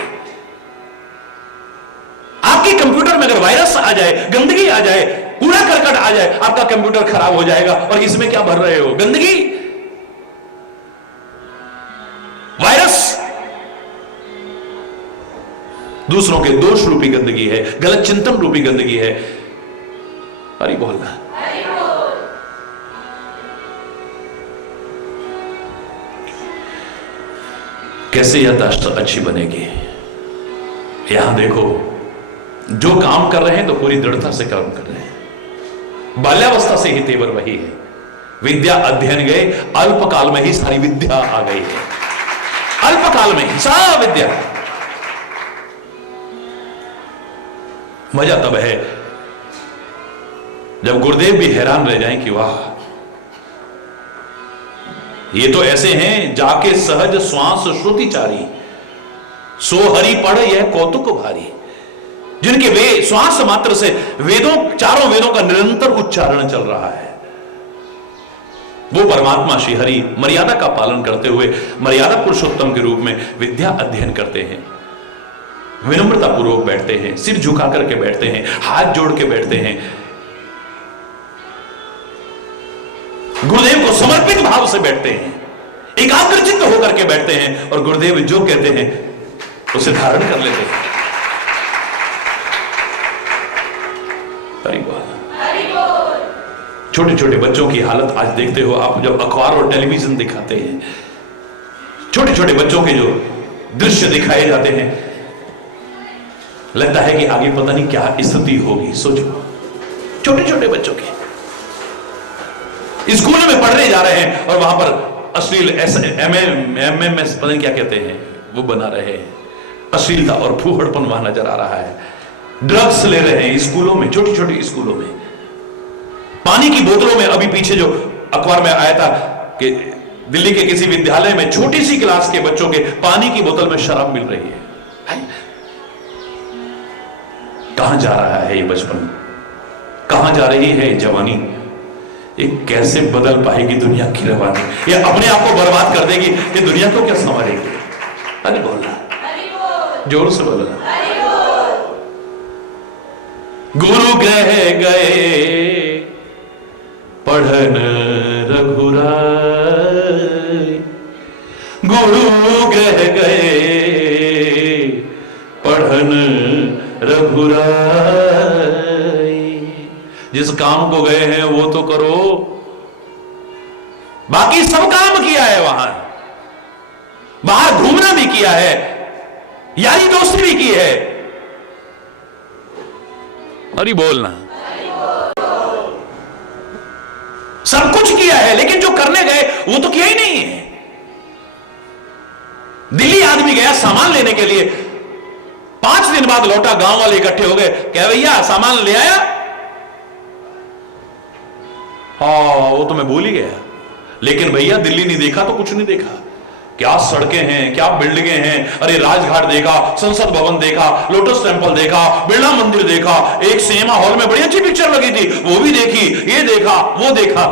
आपके कंप्यूटर में अगर वायरस आ जाए, गंदगी आ जाए, कूड़ा करकट आ जाए, आपका कंप्यूटर खराब हो जाएगा। और इसमें क्या भर रहे हो? गंदगी, वायरस, दूसरों के दोष रूपी गंदगी है, गलत चिंतन रूपी गंदगी है। अरे बोलना। कैसे याददाश्त अच्छी बनेगी? यहां देखो, जो काम कर रहे हैं तो पूरी दृढ़ता से काम कर रहे हैं। बाल्यावस्था से ही तेवर वही है। विद्या अध्ययन गए, अल्पकाल में ही सारी विद्या आ गई है। अल्पकाल में ही सारी विद्या। मजा तब है जब गुरुदेव भी हैरान रह जाएं कि वाह, ये तो ऐसे हैं जाके सहज श्वास श्रुतिचारी, सो हरि पढ़ यह कौतुक भारी, जिनके वे श्वास मात्र से वेदों, चारों वेदों का निरंतर उच्चारण चल रहा है। वो परमात्मा श्री हरि मर्यादा का पालन करते हुए मर्यादा पुरुषोत्तम के रूप में विद्या अध्ययन करते हैं। विनम्रता पूर्वक बैठते हैं, सिर झुका करके बैठते हैं, हाथ जोड़ के बैठते हैं, गुरुदेव को समर्पित भाव से बैठते हैं, एकाग्रचित्त होकर के बैठते हैं और गुरुदेव जो कहते हैं उसे धारण कर लेते हैं। छोटे छोटे बच्चों की हालत आज देखते हो आप, जब अखबार और टेलीविजन दिखाते हैं, छोटे छोटे बच्चों के जो दृश्य दिखाए जाते हैं, लगता है कि आगे पता नहीं क्या स्थिति होगी। सोचो, छोटे छोटे बच्चों के स्कूल में पढ़ने जा रहे हैं और वहां पर अश्लील MMS पता नहीं क्या कहते हैं वो बना रहे हैं, अश्लीलता और फूहड़पन वहां नजर आ रहा है। ड्रग्स ले रहे हैं स्कूलों में, छोटी छोटी स्कूलों में। पानी की बोतलों में, अभी पीछे जो अखबार में आया था कि दिल्ली के किसी विद्यालय में छोटी सी क्लास के बच्चों के पानी की बोतल में शराब मिल रही है। कहां जा रहा है ये बचपन, कहां जा रही है जवानी, ये कैसे बदल पाएगी दुनिया की रवानी, ये अपने आप को बर्बाद कर देगी, ये दुनिया को क्या संभालेगी। अरे बोलना, जोर से बोलना। गुरु ग्रह गए पढ़न रघुराय, गुरु ग्रह गए पढ़न रघुराय। जिस काम को गए हैं वो तो करो, बाकी सब काम किया है वहां, बाहर घूमना भी किया है, यारी दोस्ती भी की है। अरे बोलना, सब कुछ किया है, लेकिन जो करने गए वो तो किया ही नहीं है। दिल्ली आदमी गया सामान लेने के लिए, 5 दिन बाद लौटा, गांव वाले इकट्ठे हो गए, क्या भैया सामान ले आया? हाँ वो तो मैं भूल ही गया, लेकिन भैया दिल्ली नहीं देखा तो कुछ नहीं देखा। क्या सड़कें हैं, क्या बिल्डिंगें हैं, अरे राजघाट देखा, संसद भवन देखा, लोटस टेम्पल देखा, बिरला मंदिर देखा, एक सिनेमा हॉल में बड़ी अच्छी पिक्चर लगी थी वो भी देखी, ये देखा वो देखा।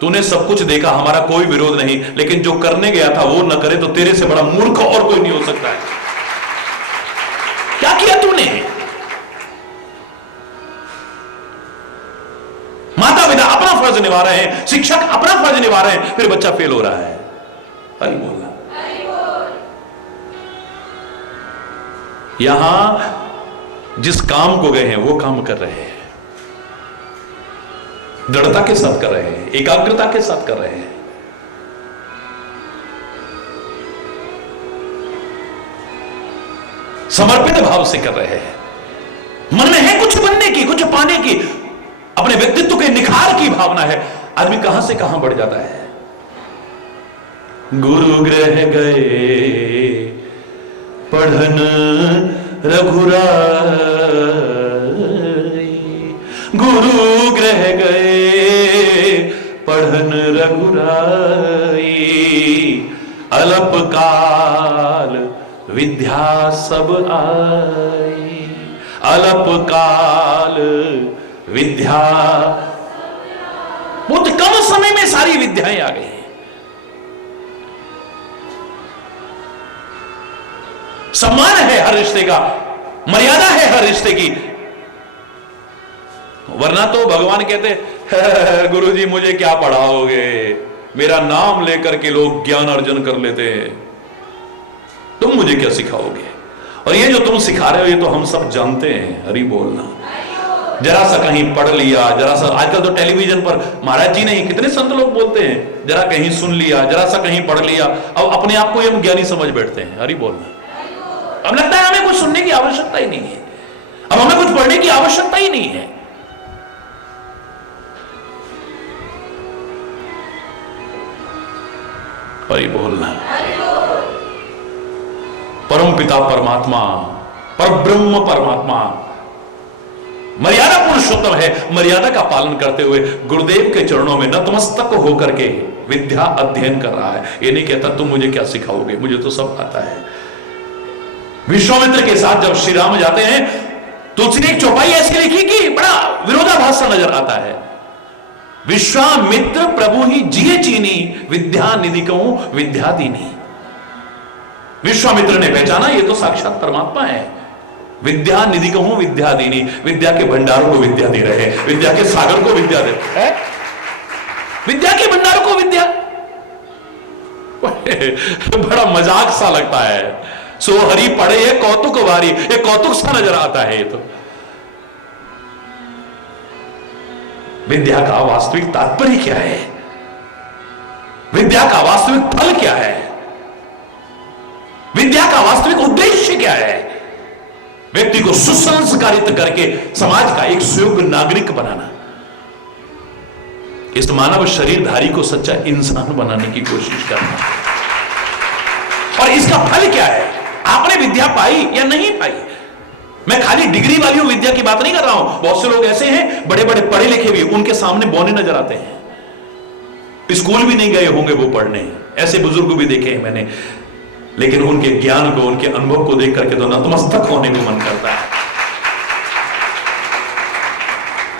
तूने सब कुछ देखा, हमारा कोई विरोध नहीं, लेकिन जो करने गया था वो न करे तो तेरे से बड़ा मूर्ख और कोई नहीं हो सकता है। क्या किया तूने? माता पिता अपना फर्ज निभा रहे हैं, शिक्षक अपना फर्ज निभा रहे हैं, फिर बच्चा फेल हो रहा है। हरि बोलना। यहां जिस काम को गए हैं वो काम कर रहे हैं, दृढ़ता के साथ कर रहे हैं, एकाग्रता के साथ कर रहे हैं। समर्पित भाव से कर रहे हैं। मन में है कुछ बनने की, कुछ पाने की, अपने व्यक्तित्व के निखार की भावना है। आदमी कहां से कहां बढ़ जाता है। गुरु ग्रह गए पढ़न रघुराय, गुरु ग्रह गए पढ़न रघुराय। अल्प काल विद्या सब आई, अल्प काल विद्या, बहुत कम समय में सारी विद्याएं आ गई। सम्मान है हर रिश्ते का, मर्यादा है हर रिश्ते की, वरना तो भगवान कहते गुरुजी मुझे क्या पढ़ाओगे, मेरा नाम लेकर के लोग ज्ञान अर्जन कर लेते हैं, तुम मुझे क्या सिखाओगे। और ये जो तुम सिखा रहे हो ये तो हम सब जानते हैं। हरि बोलना। जरा सा कहीं पढ़ लिया, जरा सा, आजकल तो टेलीविजन पर महाराज जी नहीं कितने संत लोग बोलते हैं, जरा कहीं सुन लिया, जरा सा कहीं पढ़ लिया, अब अपने आप को हम ज्ञानी समझ बैठते हैं। हरि बोलना। अब लगता है हमें कुछ सुनने की आवश्यकता ही नहीं है, अब हमें कुछ पढ़ने की आवश्यकता ही नहीं है। हरि बोलना। परम पिता परमात्मा, परब्रह्म परमात्मा मर्यादा पुरुषोत्तम है। मर्यादा का पालन करते हुए गुरुदेव के चरणों में नतमस्तक होकर के विद्या अध्ययन कर रहा है। ये नहीं कहता तुम मुझे क्या सिखाओगे, मुझे तो सब आता है। विश्वामित्र के साथ जब श्री राम जाते हैं, तुलसी ने एक चौपाई ऐसी लिखी कि बड़ा विरोधाभास सा नजर आता है। विश्वामित्र प्रभु ही जिये चीनी, विद्या निधि कहूं विद्या दीनी। विश्वामित्र ने पहचाना ये तो साक्षात परमात्मा है। विद्या निधि कहूं विद्या दीनी, विद्या के भंडारों को विद्या दे रहे हैं, विद्या के सागर को विद्या दे रहे हैं, विद्या के भंडारों को विद्या। बड़ा मजाक सा लगता है। सो हरि पढ़े ये कौतुक वारी, ये कौतुक सा नजर आता है। ये तो विद्या का वास्तविक तात्पर्य क्या है, विद्या का वास्तविक फल क्या है, विद्या का वास्तविक उद्देश्य क्या है? व्यक्ति को सुसंस्कारित करके समाज का एक सुयोग्य नागरिक बनाना, इस मानव शरीरधारी को सच्चा इंसान बनाने की कोशिश करना। और इसका फल क्या है? आपने विद्या पाई या नहीं पाई, मैं खाली डिग्री वाली विद्या की बात नहीं कर रहा हूं। बहुत से लोग ऐसे हैं बड़े बड़े पढ़े लिखे भी, उनके सामने बौने नजर आते हैं, स्कूल भी नहीं गए होंगे वो पढ़ने। ऐसे बुजुर्ग भी देखे हैं मैंने, लेकिन उनके ज्ञान को, उनके अनुभव को देख करके तो नतमस्तक होने को मन करता है।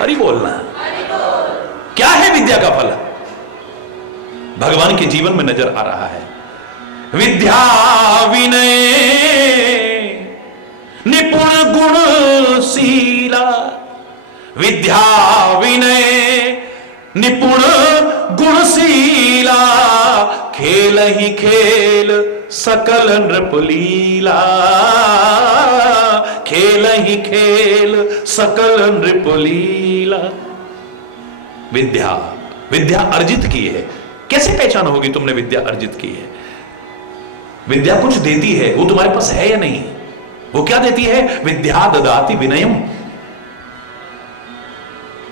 हरि बोलना। क्या है विद्या का फल? भगवान के जीवन में नजर आ रहा है। विद्या विनय निपुण गुणशीला, विद्या विनय निपुण गुणशीला, खेल ही खेल सकल नृपलीला, खेल ही खेल सकल नृपलीला। विद्या, विद्या अर्जित की है। कैसे पहचान होगी तुमने विद्या अर्जित की है? विद्या कुछ देती है, वो तुम्हारे पास है या नहीं? वो क्या देती है? विद्या ददाति विनयम,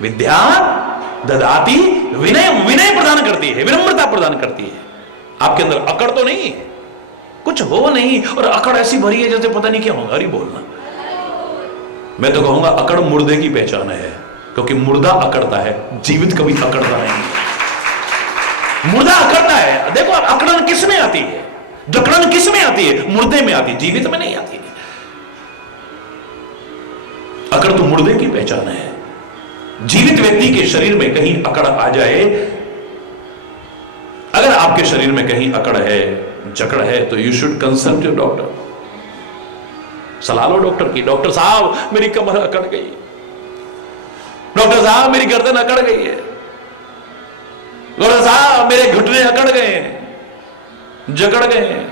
विद्या ददाति विनयम, विनय प्रदान करती है, विनम्रता प्रदान करती है। आपके अंदर अकड़ तो नहीं है, कुछ हो नहीं, और अकड़ ऐसी भरी है जैसे पता नहीं क्या होगा। अरे बोलना। मैं तो कहूंगा अकड़ मुर्दे की पहचान है, क्योंकि मुर्दा अकड़ता है, जीवित कभी अकड़ता नहीं। मुर्दा अकड़ता है। देखो अकड़न किस में आती है, जकड़न किस में आती है? मुर्दे में आती है, जीवित में नहीं आती। अकड़ तो मुर्दे की पहचान है। जीवित व्यक्ति के शरीर में कहीं अकड़ आ जाए, अगर आपके शरीर में कहीं अकड़ है, जकड़ है, तो you should consult your doctor. सलाह लो डॉक्टर की। डॉक्टर साहब मेरी कमर अकड़ गई, डॉक्टर साहब मेरी गर्दन अकड़ गई है, डॉक्टर साहब मेरे घुटने अकड़ गए हैं, जकड़ गए हैं।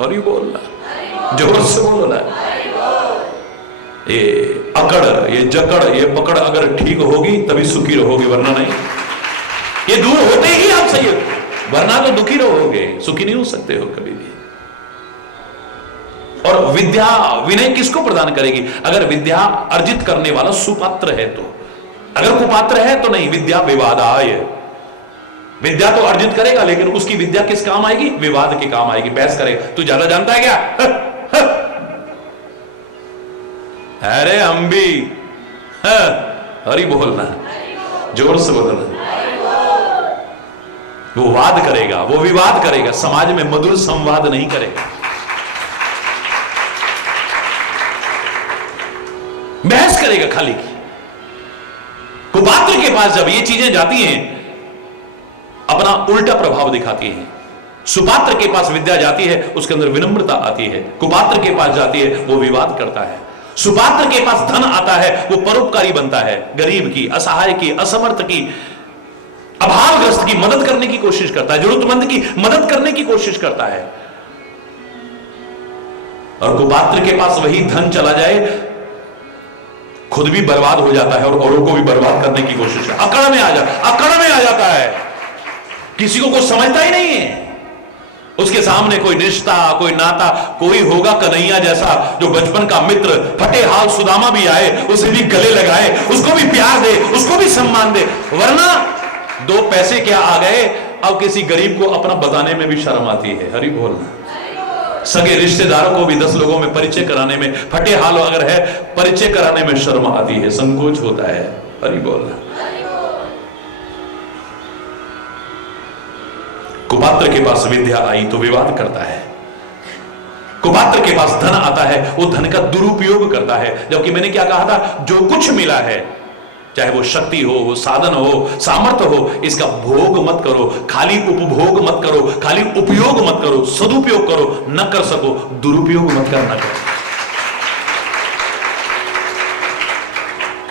और यू बोलना, जोर से बोलो ना। ये अकड़, ये जकड़, ये पकड़ अगर ठीक होगी तभी सुखी रहोगे, वरना नहीं। ये दूर होते ही आप सही हो, वरना तो दुखी रहोगे, सुखी नहीं हो सकते हो कभी भी। और विद्या विनय किसको प्रदान करेगी? अगर विद्या अर्जित करने वाला सुपात्र है तो। अगर कुपात्र है तो नहीं। विद्या विवादाय, विद्या तो अर्जित करेगा, लेकिन उसकी विद्या किस काम आएगी? विवाद के काम आएगी, बहस करेगा। तू ज्यादा जानता है क्या? अरे हम भी। हरि बोलना, जोर से बोलना। वो वाद करेगा, वो विवाद करेगा, समाज में मधुर संवाद नहीं करेगा, बहस करेगा खाली। कुपात्र के पास जब ये चीजें जाती हैं, अपना उल्टा प्रभाव दिखाती हैं। सुपात्र के पास विद्या जाती है, उसके अंदर विनम्रता आती है। कुपात्र के पास जाती है, वो विवाद करता है। सुपात्र के पास धन आता है, वो परोपकारी बनता है, गरीब की, असहाय की, असमर्थ की, अभावग्रस्त की मदद करने की कोशिश करता है, जरूरतमंद की मदद करने की कोशिश करता है। और कुपात्र के पास वही धन चला जाए, खुद भी बर्बाद हो जाता है और औरों को भी बर्बाद करने की कोशिश करता है। अकड़ में आ जाता है, किसी को कुछ समझता ही नहीं है। उसके सामने कोई रिश्ता, कोई नाता, कोई होगा कन्हैया जैसा जो बचपन का मित्र, फटे हाल सुदामा भी आए उसे भी गले लगाए, उसको भी प्यार दे, उसको भी सम्मान दे। वरना 2 पैसे क्या आ गए, अब किसी गरीब को अपना बताने में भी शर्म आती है। हरि बोल। सगे रिश्तेदारों को भी 10 लोगों में परिचय कराने में, फटे हाल अगर है, परिचय कराने में शर्म आती है, संकोच होता है। हरि बोल। कुपात्र के पास विद्या आई तो विवाद करता है, कुपात्र के पास धन आता है, वो धन का दुरुपयोग करता है। जबकि मैंने क्या कहा था, जो कुछ मिला है, चाहे वो शक्ति हो, वो साधन हो, सामर्थ्य हो, इसका भोग मत करो, खाली उपभोग मत करो, खाली उपयोग मत करो, सदुपयोग करो, न कर सको दुरुपयोग मत करना।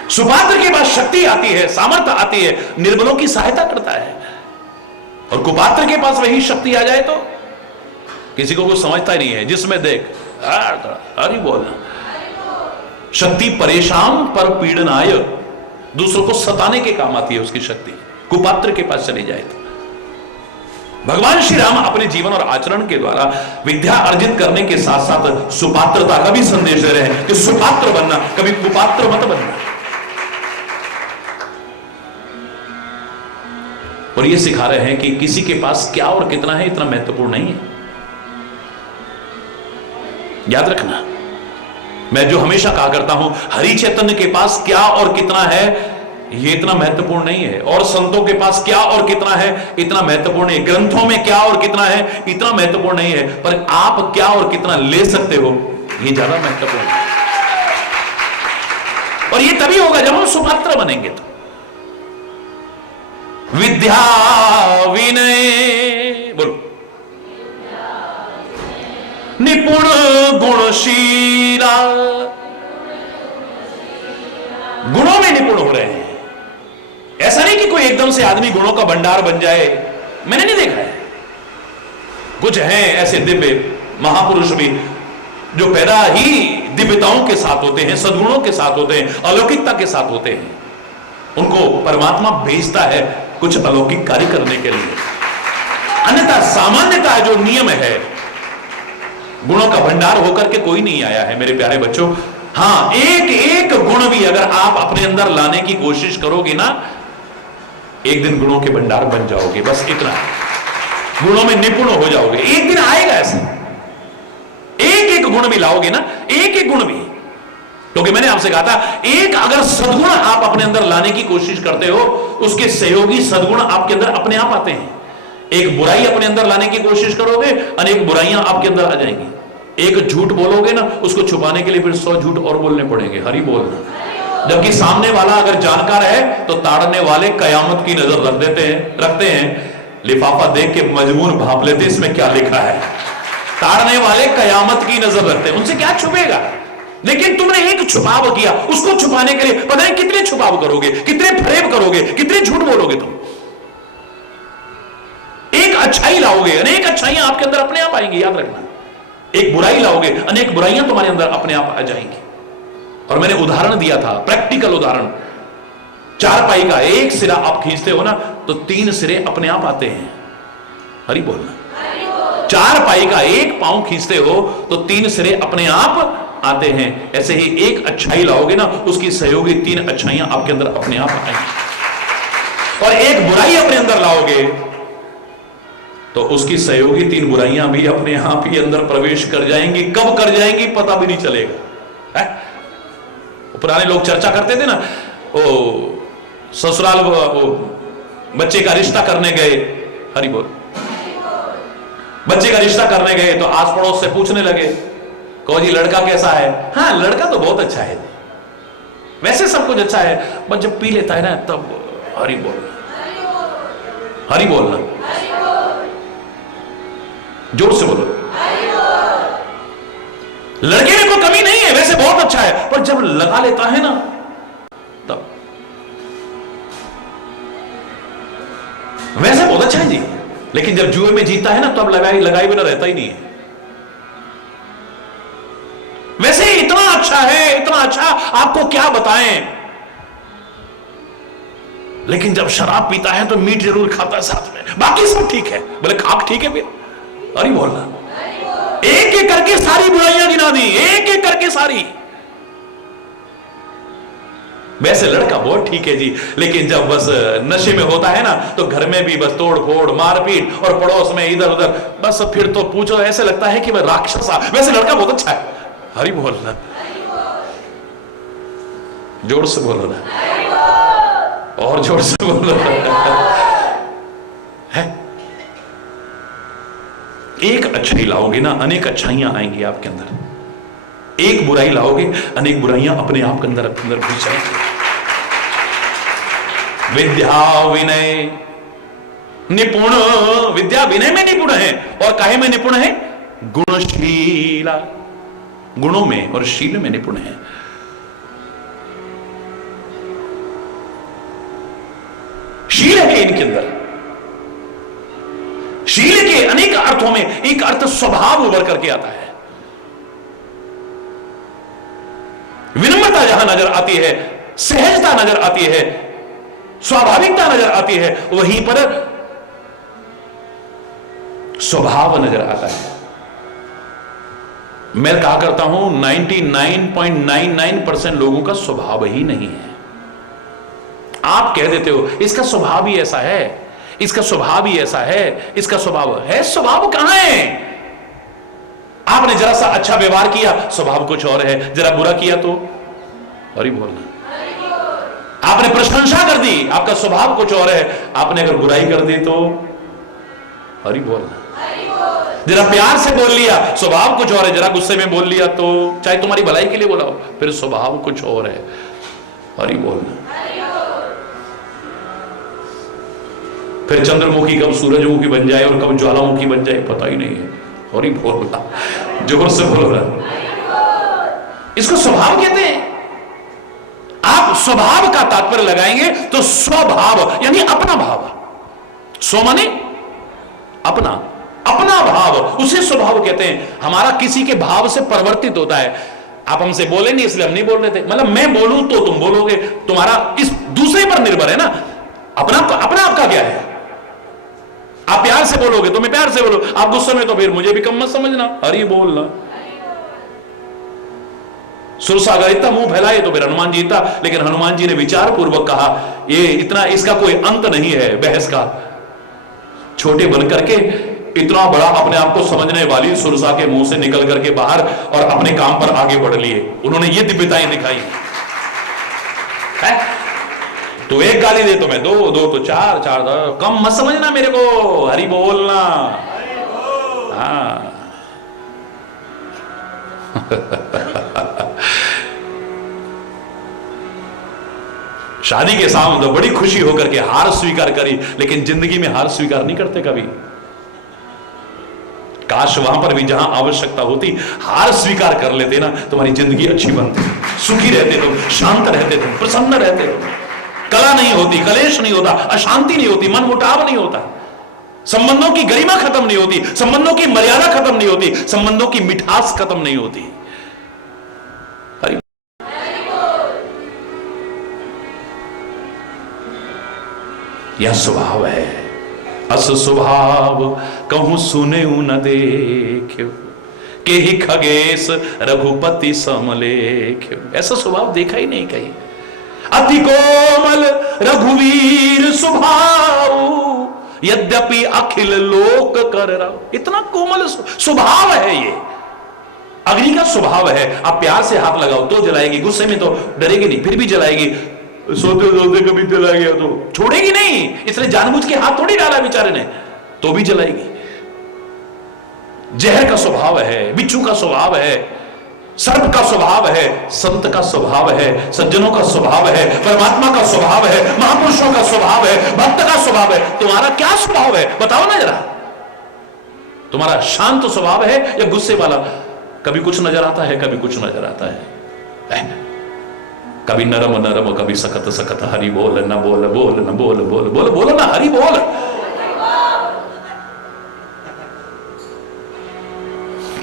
सुपात्र के पास शक्ति आती है, सामर्थ्य आती है, निर्बलों की सहायता करता है। और कुपात्र के पास वही शक्ति आ जाए तो किसी को कुछ समझता ही नहीं है, जिसमें देख अरे बोलना। शक्ति परेशान पर पीड़नाय, दूसरों को सताने के काम आती है उसकी शक्ति। कुपात्र के पास चली जाए तो भगवान श्री राम अपने जीवन और आचरण के द्वारा विद्या अर्जित करने के साथ साथ सुपात्रता का भी संदेश दे रहे हैं कि सुपात्र बनना, कभी कुपात्र मत बनना। और ये सिखा रहे हैं कि किसी के पास क्या और कितना है इतना महत्वपूर्ण नहीं है। याद रखना, मैं जो हमेशा कहा करता हूं, हरि चैतन्य के पास क्या और कितना है ये इतना महत्वपूर्ण नहीं है, और संतों के पास क्या और कितना है इतना महत्वपूर्ण है, ग्रंथों में क्या और कितना है इतना महत्वपूर्ण नहीं है, पर आप क्या और कितना ले सकते हो ये ज्यादा महत्वपूर्ण है। और ये तभी होगा जब हम सुपात्र बनेंगे। तो विद्या विनय बोलो, निपुण गुणशीला, गुणों में निपुण हो रहे हैं। ऐसा नहीं कि कोई एकदम से आदमी गुणों का भंडार बन जाए, मैंने नहीं देखा है। कुछ हैं ऐसे दिव्य महापुरुष भी जो पैदा ही दिव्यताओं के साथ होते हैं, सद्गुणों के साथ होते हैं, अलौकिकता के साथ होते हैं। उनको परमात्मा भेजता है कुछ अलौकिक कार्य करने के लिए। अन्यथा सामान्यता जो नियम है, गुणों का भंडार होकर के कोई नहीं आया है मेरे प्यारे बच्चों। हां, एक एक गुण भी अगर आप अपने अंदर लाने की कोशिश करोगे ना, एक दिन गुणों के भंडार बन जाओगे। बस इतना, गुणों में निपुण हो जाओगे। एक दिन आएगा ऐसा, एक एक गुण भी लाओगे ना, एक एक गुण भी। क्योंकि मैंने आपसे कहा था, एक अगर सद्गुण आप अपने अंदर लाने की कोशिश करते हो, उसके सहयोगी सद्गुण आपके अंदर अपने आप आते हैं। एक बुराई अपने अंदर लाने की कोशिश करोगे, अनेक बुराइयां आपके अंदर आ जाएंगी। एक झूठ बोलोगे ना, उसको छुपाने के लिए फिर 100 झूठ और बोलने पड़ेंगे। हरि बोलना। जबकि सामने वाला अगर जानकार है तो ताड़ने वाले कयामत की नजर रखते हैं, लिफाफा देख के मजमून भाप लेते इसमें क्या लिखा है। ताड़ने वाले कयामत की नजर रखते हैं, उनसे क्या छुपेगा। लेकिन तुमने एक छुपाव किया, उसको छुपाने के लिए पता नहीं कितने छुपाव करोगे, कितने फरेब करोगे, कितने झूठ बोलोगे तुम। एक अच्छाई लाओगे, अनेक अच्छाइयां आपके अंदर अपने आप आएंगी। याद रखना, एक बुराई लाओगे, अनेक बुराइयां तुम्हारे अंदर अपने आप आ जाएंगी। और मैंने उदाहरण दिया था, प्रैक्टिकल उदाहरण, 4 पाई का एक सिरा आप खींचते हो ना तो 3 सिरे अपने आप आते हैं। हरि बोलना। 4 पाई का एक पांव खींचते हो तो 3 सिरे अपने आप आते हैं। ऐसे ही एक अच्छाई लाओगे ना, उसकी सहयोगी 3 अच्छाइयां आपके अंदर अपने आप आएंगी। और एक बुराई अपने अंदर लाओगे तो उसकी सहयोगी 3 बुराइयां भी अपने आप ही अंदर प्रवेश कर जाएंगी। कब कर जाएंगी पता भी नहीं चलेगा। है? पुराने लोग चर्चा करते थे ना, ओ ससुराल वो बच्चे का रिश्ता करने गए, हरि बोल, बच्चे का रिश्ता करने गए तो आस पड़ोस से पूछने लगे, कहो जी लड़का कैसा है। हाँ, लड़का तो बहुत अच्छा है, वैसे सब कुछ अच्छा है, बस जब पी लेता है ना तब हरि बोल, हरि बोलना, जोर से बोलो। लड़के में कोई कमी नहीं है, वैसे बहुत अच्छा है, पर जब लगा लेता है ना तब वैसे बहुत अच्छा है जी, लेकिन जब जुए में जीता है ना तब लगाई बिना रहता ही नहीं है। वैसे इतना अच्छा है, इतना अच्छा, आपको क्या बताएं। लेकिन जब शराब पीता है तो मीट जरूर खाता है साथ में, बाकी सब ठीक है। बोले खाक ठीक है फिर अरे बोलना, एक एक करके सारी बुराइयां गिना दी, एक एक करके सारी। वैसे लड़का बहुत ठीक है जी, लेकिन जब बस नशे में होता है ना तो घर में भी बस तोड़ फोड़ मारपीट, और पड़ोस में इधर उधर, बस फिर तो पूछो, ऐसे लगता है कि वह राक्षस। वैसे लड़का बहुत अच्छा है। हरि बोलना, जोर से बोलो ना, और जोर से बोलो है। एक अच्छाई लाओगे ना, अनेक अच्छाइयां आएंगी आपके अंदर। एक बुराई लाओगे, अनेक बुराइयां अपने आप के अंदर घुस जाएंगी। विद्या विनय निपुण, विद्या विनय में निपुण है, और काहे में निपुण है? गुणशीला, गुणों में और शील में निपुण है। शील है इनके अंदर। शील के अनेक अर्थों में एक अर्थ स्वभाव उभर करके आता है। विनम्रता जहां नजर आती है, सहजता नजर आती है, स्वाभाविकता नजर आती है, वहीं पर स्वभाव नजर आता है। मैं कहा करता हूं 99.99% लोगों का स्वभाव ही नहीं है। आप कह देते हो इसका स्वभाव ही ऐसा है, इसका स्वभाव ही ऐसा है, इसका स्वभाव है। स्वभाव कहां है? आपने जरा सा अच्छा व्यवहार किया, स्वभाव कुछ और है, जरा बुरा किया तो और ही बोलना। आपने प्रशंसा कर दी, आपका स्वभाव कुछ और है, आपने अगर बुराई कर दी तो हरि बोलना। जरा प्यार से बोल लिया, स्वभाव कुछ और है, जरा गुस्से में बोल लिया तो, चाहे तुम्हारी भलाई के लिए बोला हो, फिर स्वभाव कुछ और है। हरि बोलना। फिर चंद्रमुखी कब सूरजमुखी बन जाए और कब ज्वालामुखी बन जाए पता ही नहीं है। हरि बोलना, जोर से बोल रहा। इसको स्वभाव कहते हैं। आप स्वभाव का तात्पर्य लगाएंगे तो स्वभाव यानी अपना भाव। स्व माने अपना, अपना भाव, उसे स्वभाव कहते हैं। हमारा किसी के भाव से परिवर्तित होता है। आप हमसे बोले नहीं इसलिए हम नहीं बोल रहे थे, मतलब मैं बोलूं तो तुम बोलोगे, तुम्हारा इस दूसरे पर निर्भर है ना। अपना आपका क्या है? आप प्यार से बोलोगे तो मैं प्यार से बोलो, आप गुस्से में तो फिर मुझे भी कम मत समझना। हरि बोलना। सुरसागर इतना मुंह फैलाए तो फिर हनुमान जी था, लेकिन हनुमान जी ने विचार पूर्वक कहा ये इतना, इसका कोई अंत नहीं है बहस का। छोटे बन करके इतना बड़ा अपने आप को समझने वाली सुरसा के मुंह से निकल करके बाहर और अपने काम पर आगे बढ़ लिए। उन्होंने ये दिव्यताएं दिखाई है। तो एक गाली दे तो मैं दो, दो तो चार, चार दो, कम मत समझना मेरे को। हरि बोलना। हाँ शादी के सामने तो बड़ी खुशी होकर के हार स्वीकार करी, लेकिन जिंदगी में हार स्वीकार नहीं करते कभी। काश वहां पर भी जहां आवश्यकता होती हार स्वीकार कर लेते ना, तुम्हारी जिंदगी अच्छी बनती, सुखी रहते तुम, शांत रहते तुम, प्रसन्न रहते तुम। कला नहीं होती, कलेश नहीं होता, अशांति नहीं होती, मन मुटाव नहीं होता, संबंधों की गरिमा खत्म नहीं होती, संबंधों की मर्यादा खत्म नहीं होती, संबंधों की मिठास खत्म नहीं होती। यह स्वभाव है। अस स्वभाव कहूं सुने न देख्यो, के ही खगेश रघुपति समलेख्यो। ऐसा स्वभाव देखा ही नहीं कहीं। अति कोमल रघुवीर स्वभाव, यद्यपि अखिल लोक कर रहा। इतना कोमल स्वभाव है ये। अग्नि का स्वभाव है, आप प्यार से हाथ लगाओ तो जलाएगी, गुस्से में तो डरेगी नहीं, फिर भी जलाएगी। सोते सोते कभी जला गया तो छोड़ेगी नहीं, इसलिए जानबूझ के हाथ थोड़ी डाला बेचारे ने, तो भी जलाएगी। जहर का स्वभाव है, बिच्छू का स्वभाव है, सर्प का स्वभाव है, संत का स्वभाव है, सज्जनों का स्वभाव है, परमात्मा का स्वभाव है, महापुरुषों का स्वभाव है, भक्त का स्वभाव है। तुम्हारा क्या स्वभाव है बताओ ना जरा। तुम्हारा शांत स्वभाव है या गुस्से वाला? कभी कुछ नजर आता है, कभी कुछ नजर आता है, कभी नरम नरम, कभी सकत सकत। हरि बोल न बोल, बोल न बोल, बोल बोल बोलो ना, हरि बोल।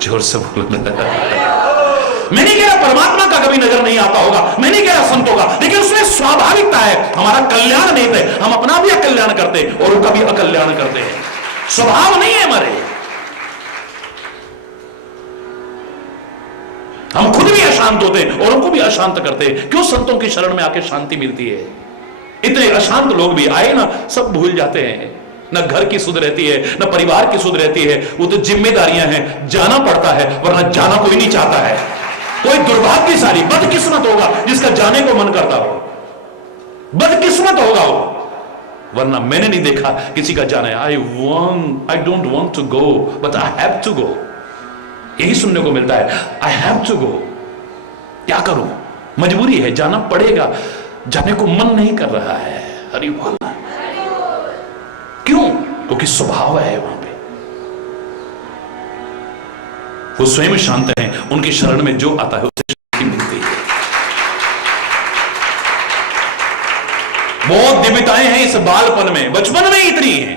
जोर से बोलो ना। मैं नहीं कह रहा परमात्मा का कभी नजर नहीं आता होगा, मैं नहीं कह रहा संतों का, लेकिन उसमें स्वाभाविकता है। हमारा कल्याण नहीं है, हम अपना भी अकल्याण करते और उनका भी अकल्याण करते हैं। स्वभाव नहीं है हमारे। हम खुद भी अशांत होते हैं, औरों को भी अशांत करते हैं। क्यों? संतों की शरण में आके शांति मिलती है। इतने अशांत लोग भी आए ना, सब भूल जाते हैं। न घर की सुध रहती है, न परिवार की सुध रहती है। वो तो जिम्मेदारियां हैं, जाना पड़ता है, वरना जाना कोई नहीं चाहता है। कोई दुर्भाग्यशाली बदकिस्मत होगा जिसका जाने को मन करता हो, बदकिस्मत होगा वो, वरना मैंने नहीं देखा किसी का जाना है। I don't want to go but I have to go, यही सुनने को मिलता है। आई हैव टू गो, क्या करूं, मजबूरी है, जाना पड़ेगा, जाने को मन नहीं कर रहा है। हरि बोल। क्यों? क्योंकि स्वभाव है वहां पे, वो स्वयं शांत हैं, उनकी शरण में जो आता है उसे शांति मिलती है। बहुत दिव्यताएं हैं इस बालपन में, बचपन में इतनी हैं।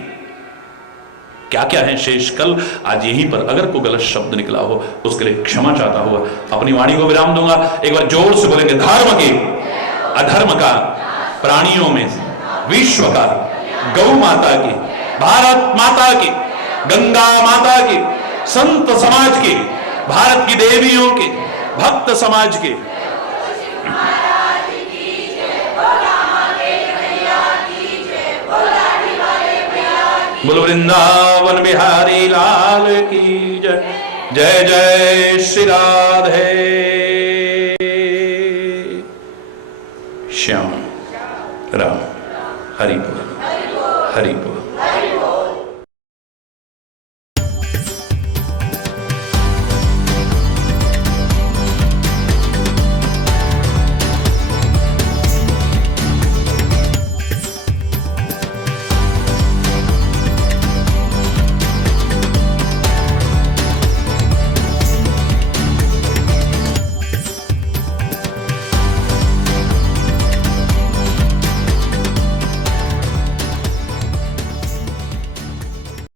क्या क्या है शेष कल आज यहीं पर। अगर कोई गलत शब्द निकला हो उसके लिए क्षमा चाहता हुआ अपनी वाणी को विराम दूंगा। एक बार जोर से बोलेंगे, धर्म के अधर्म का, प्राणियों में विश्व का, गौ माता की, भारत माता की, गंगा माता की, संत समाज की, भारत की देवियों के, भक्त समाज के, बोलो वृंदावन बिहारी लाल की जय। जय जय श्री राधे श्याम राम हरि बोल।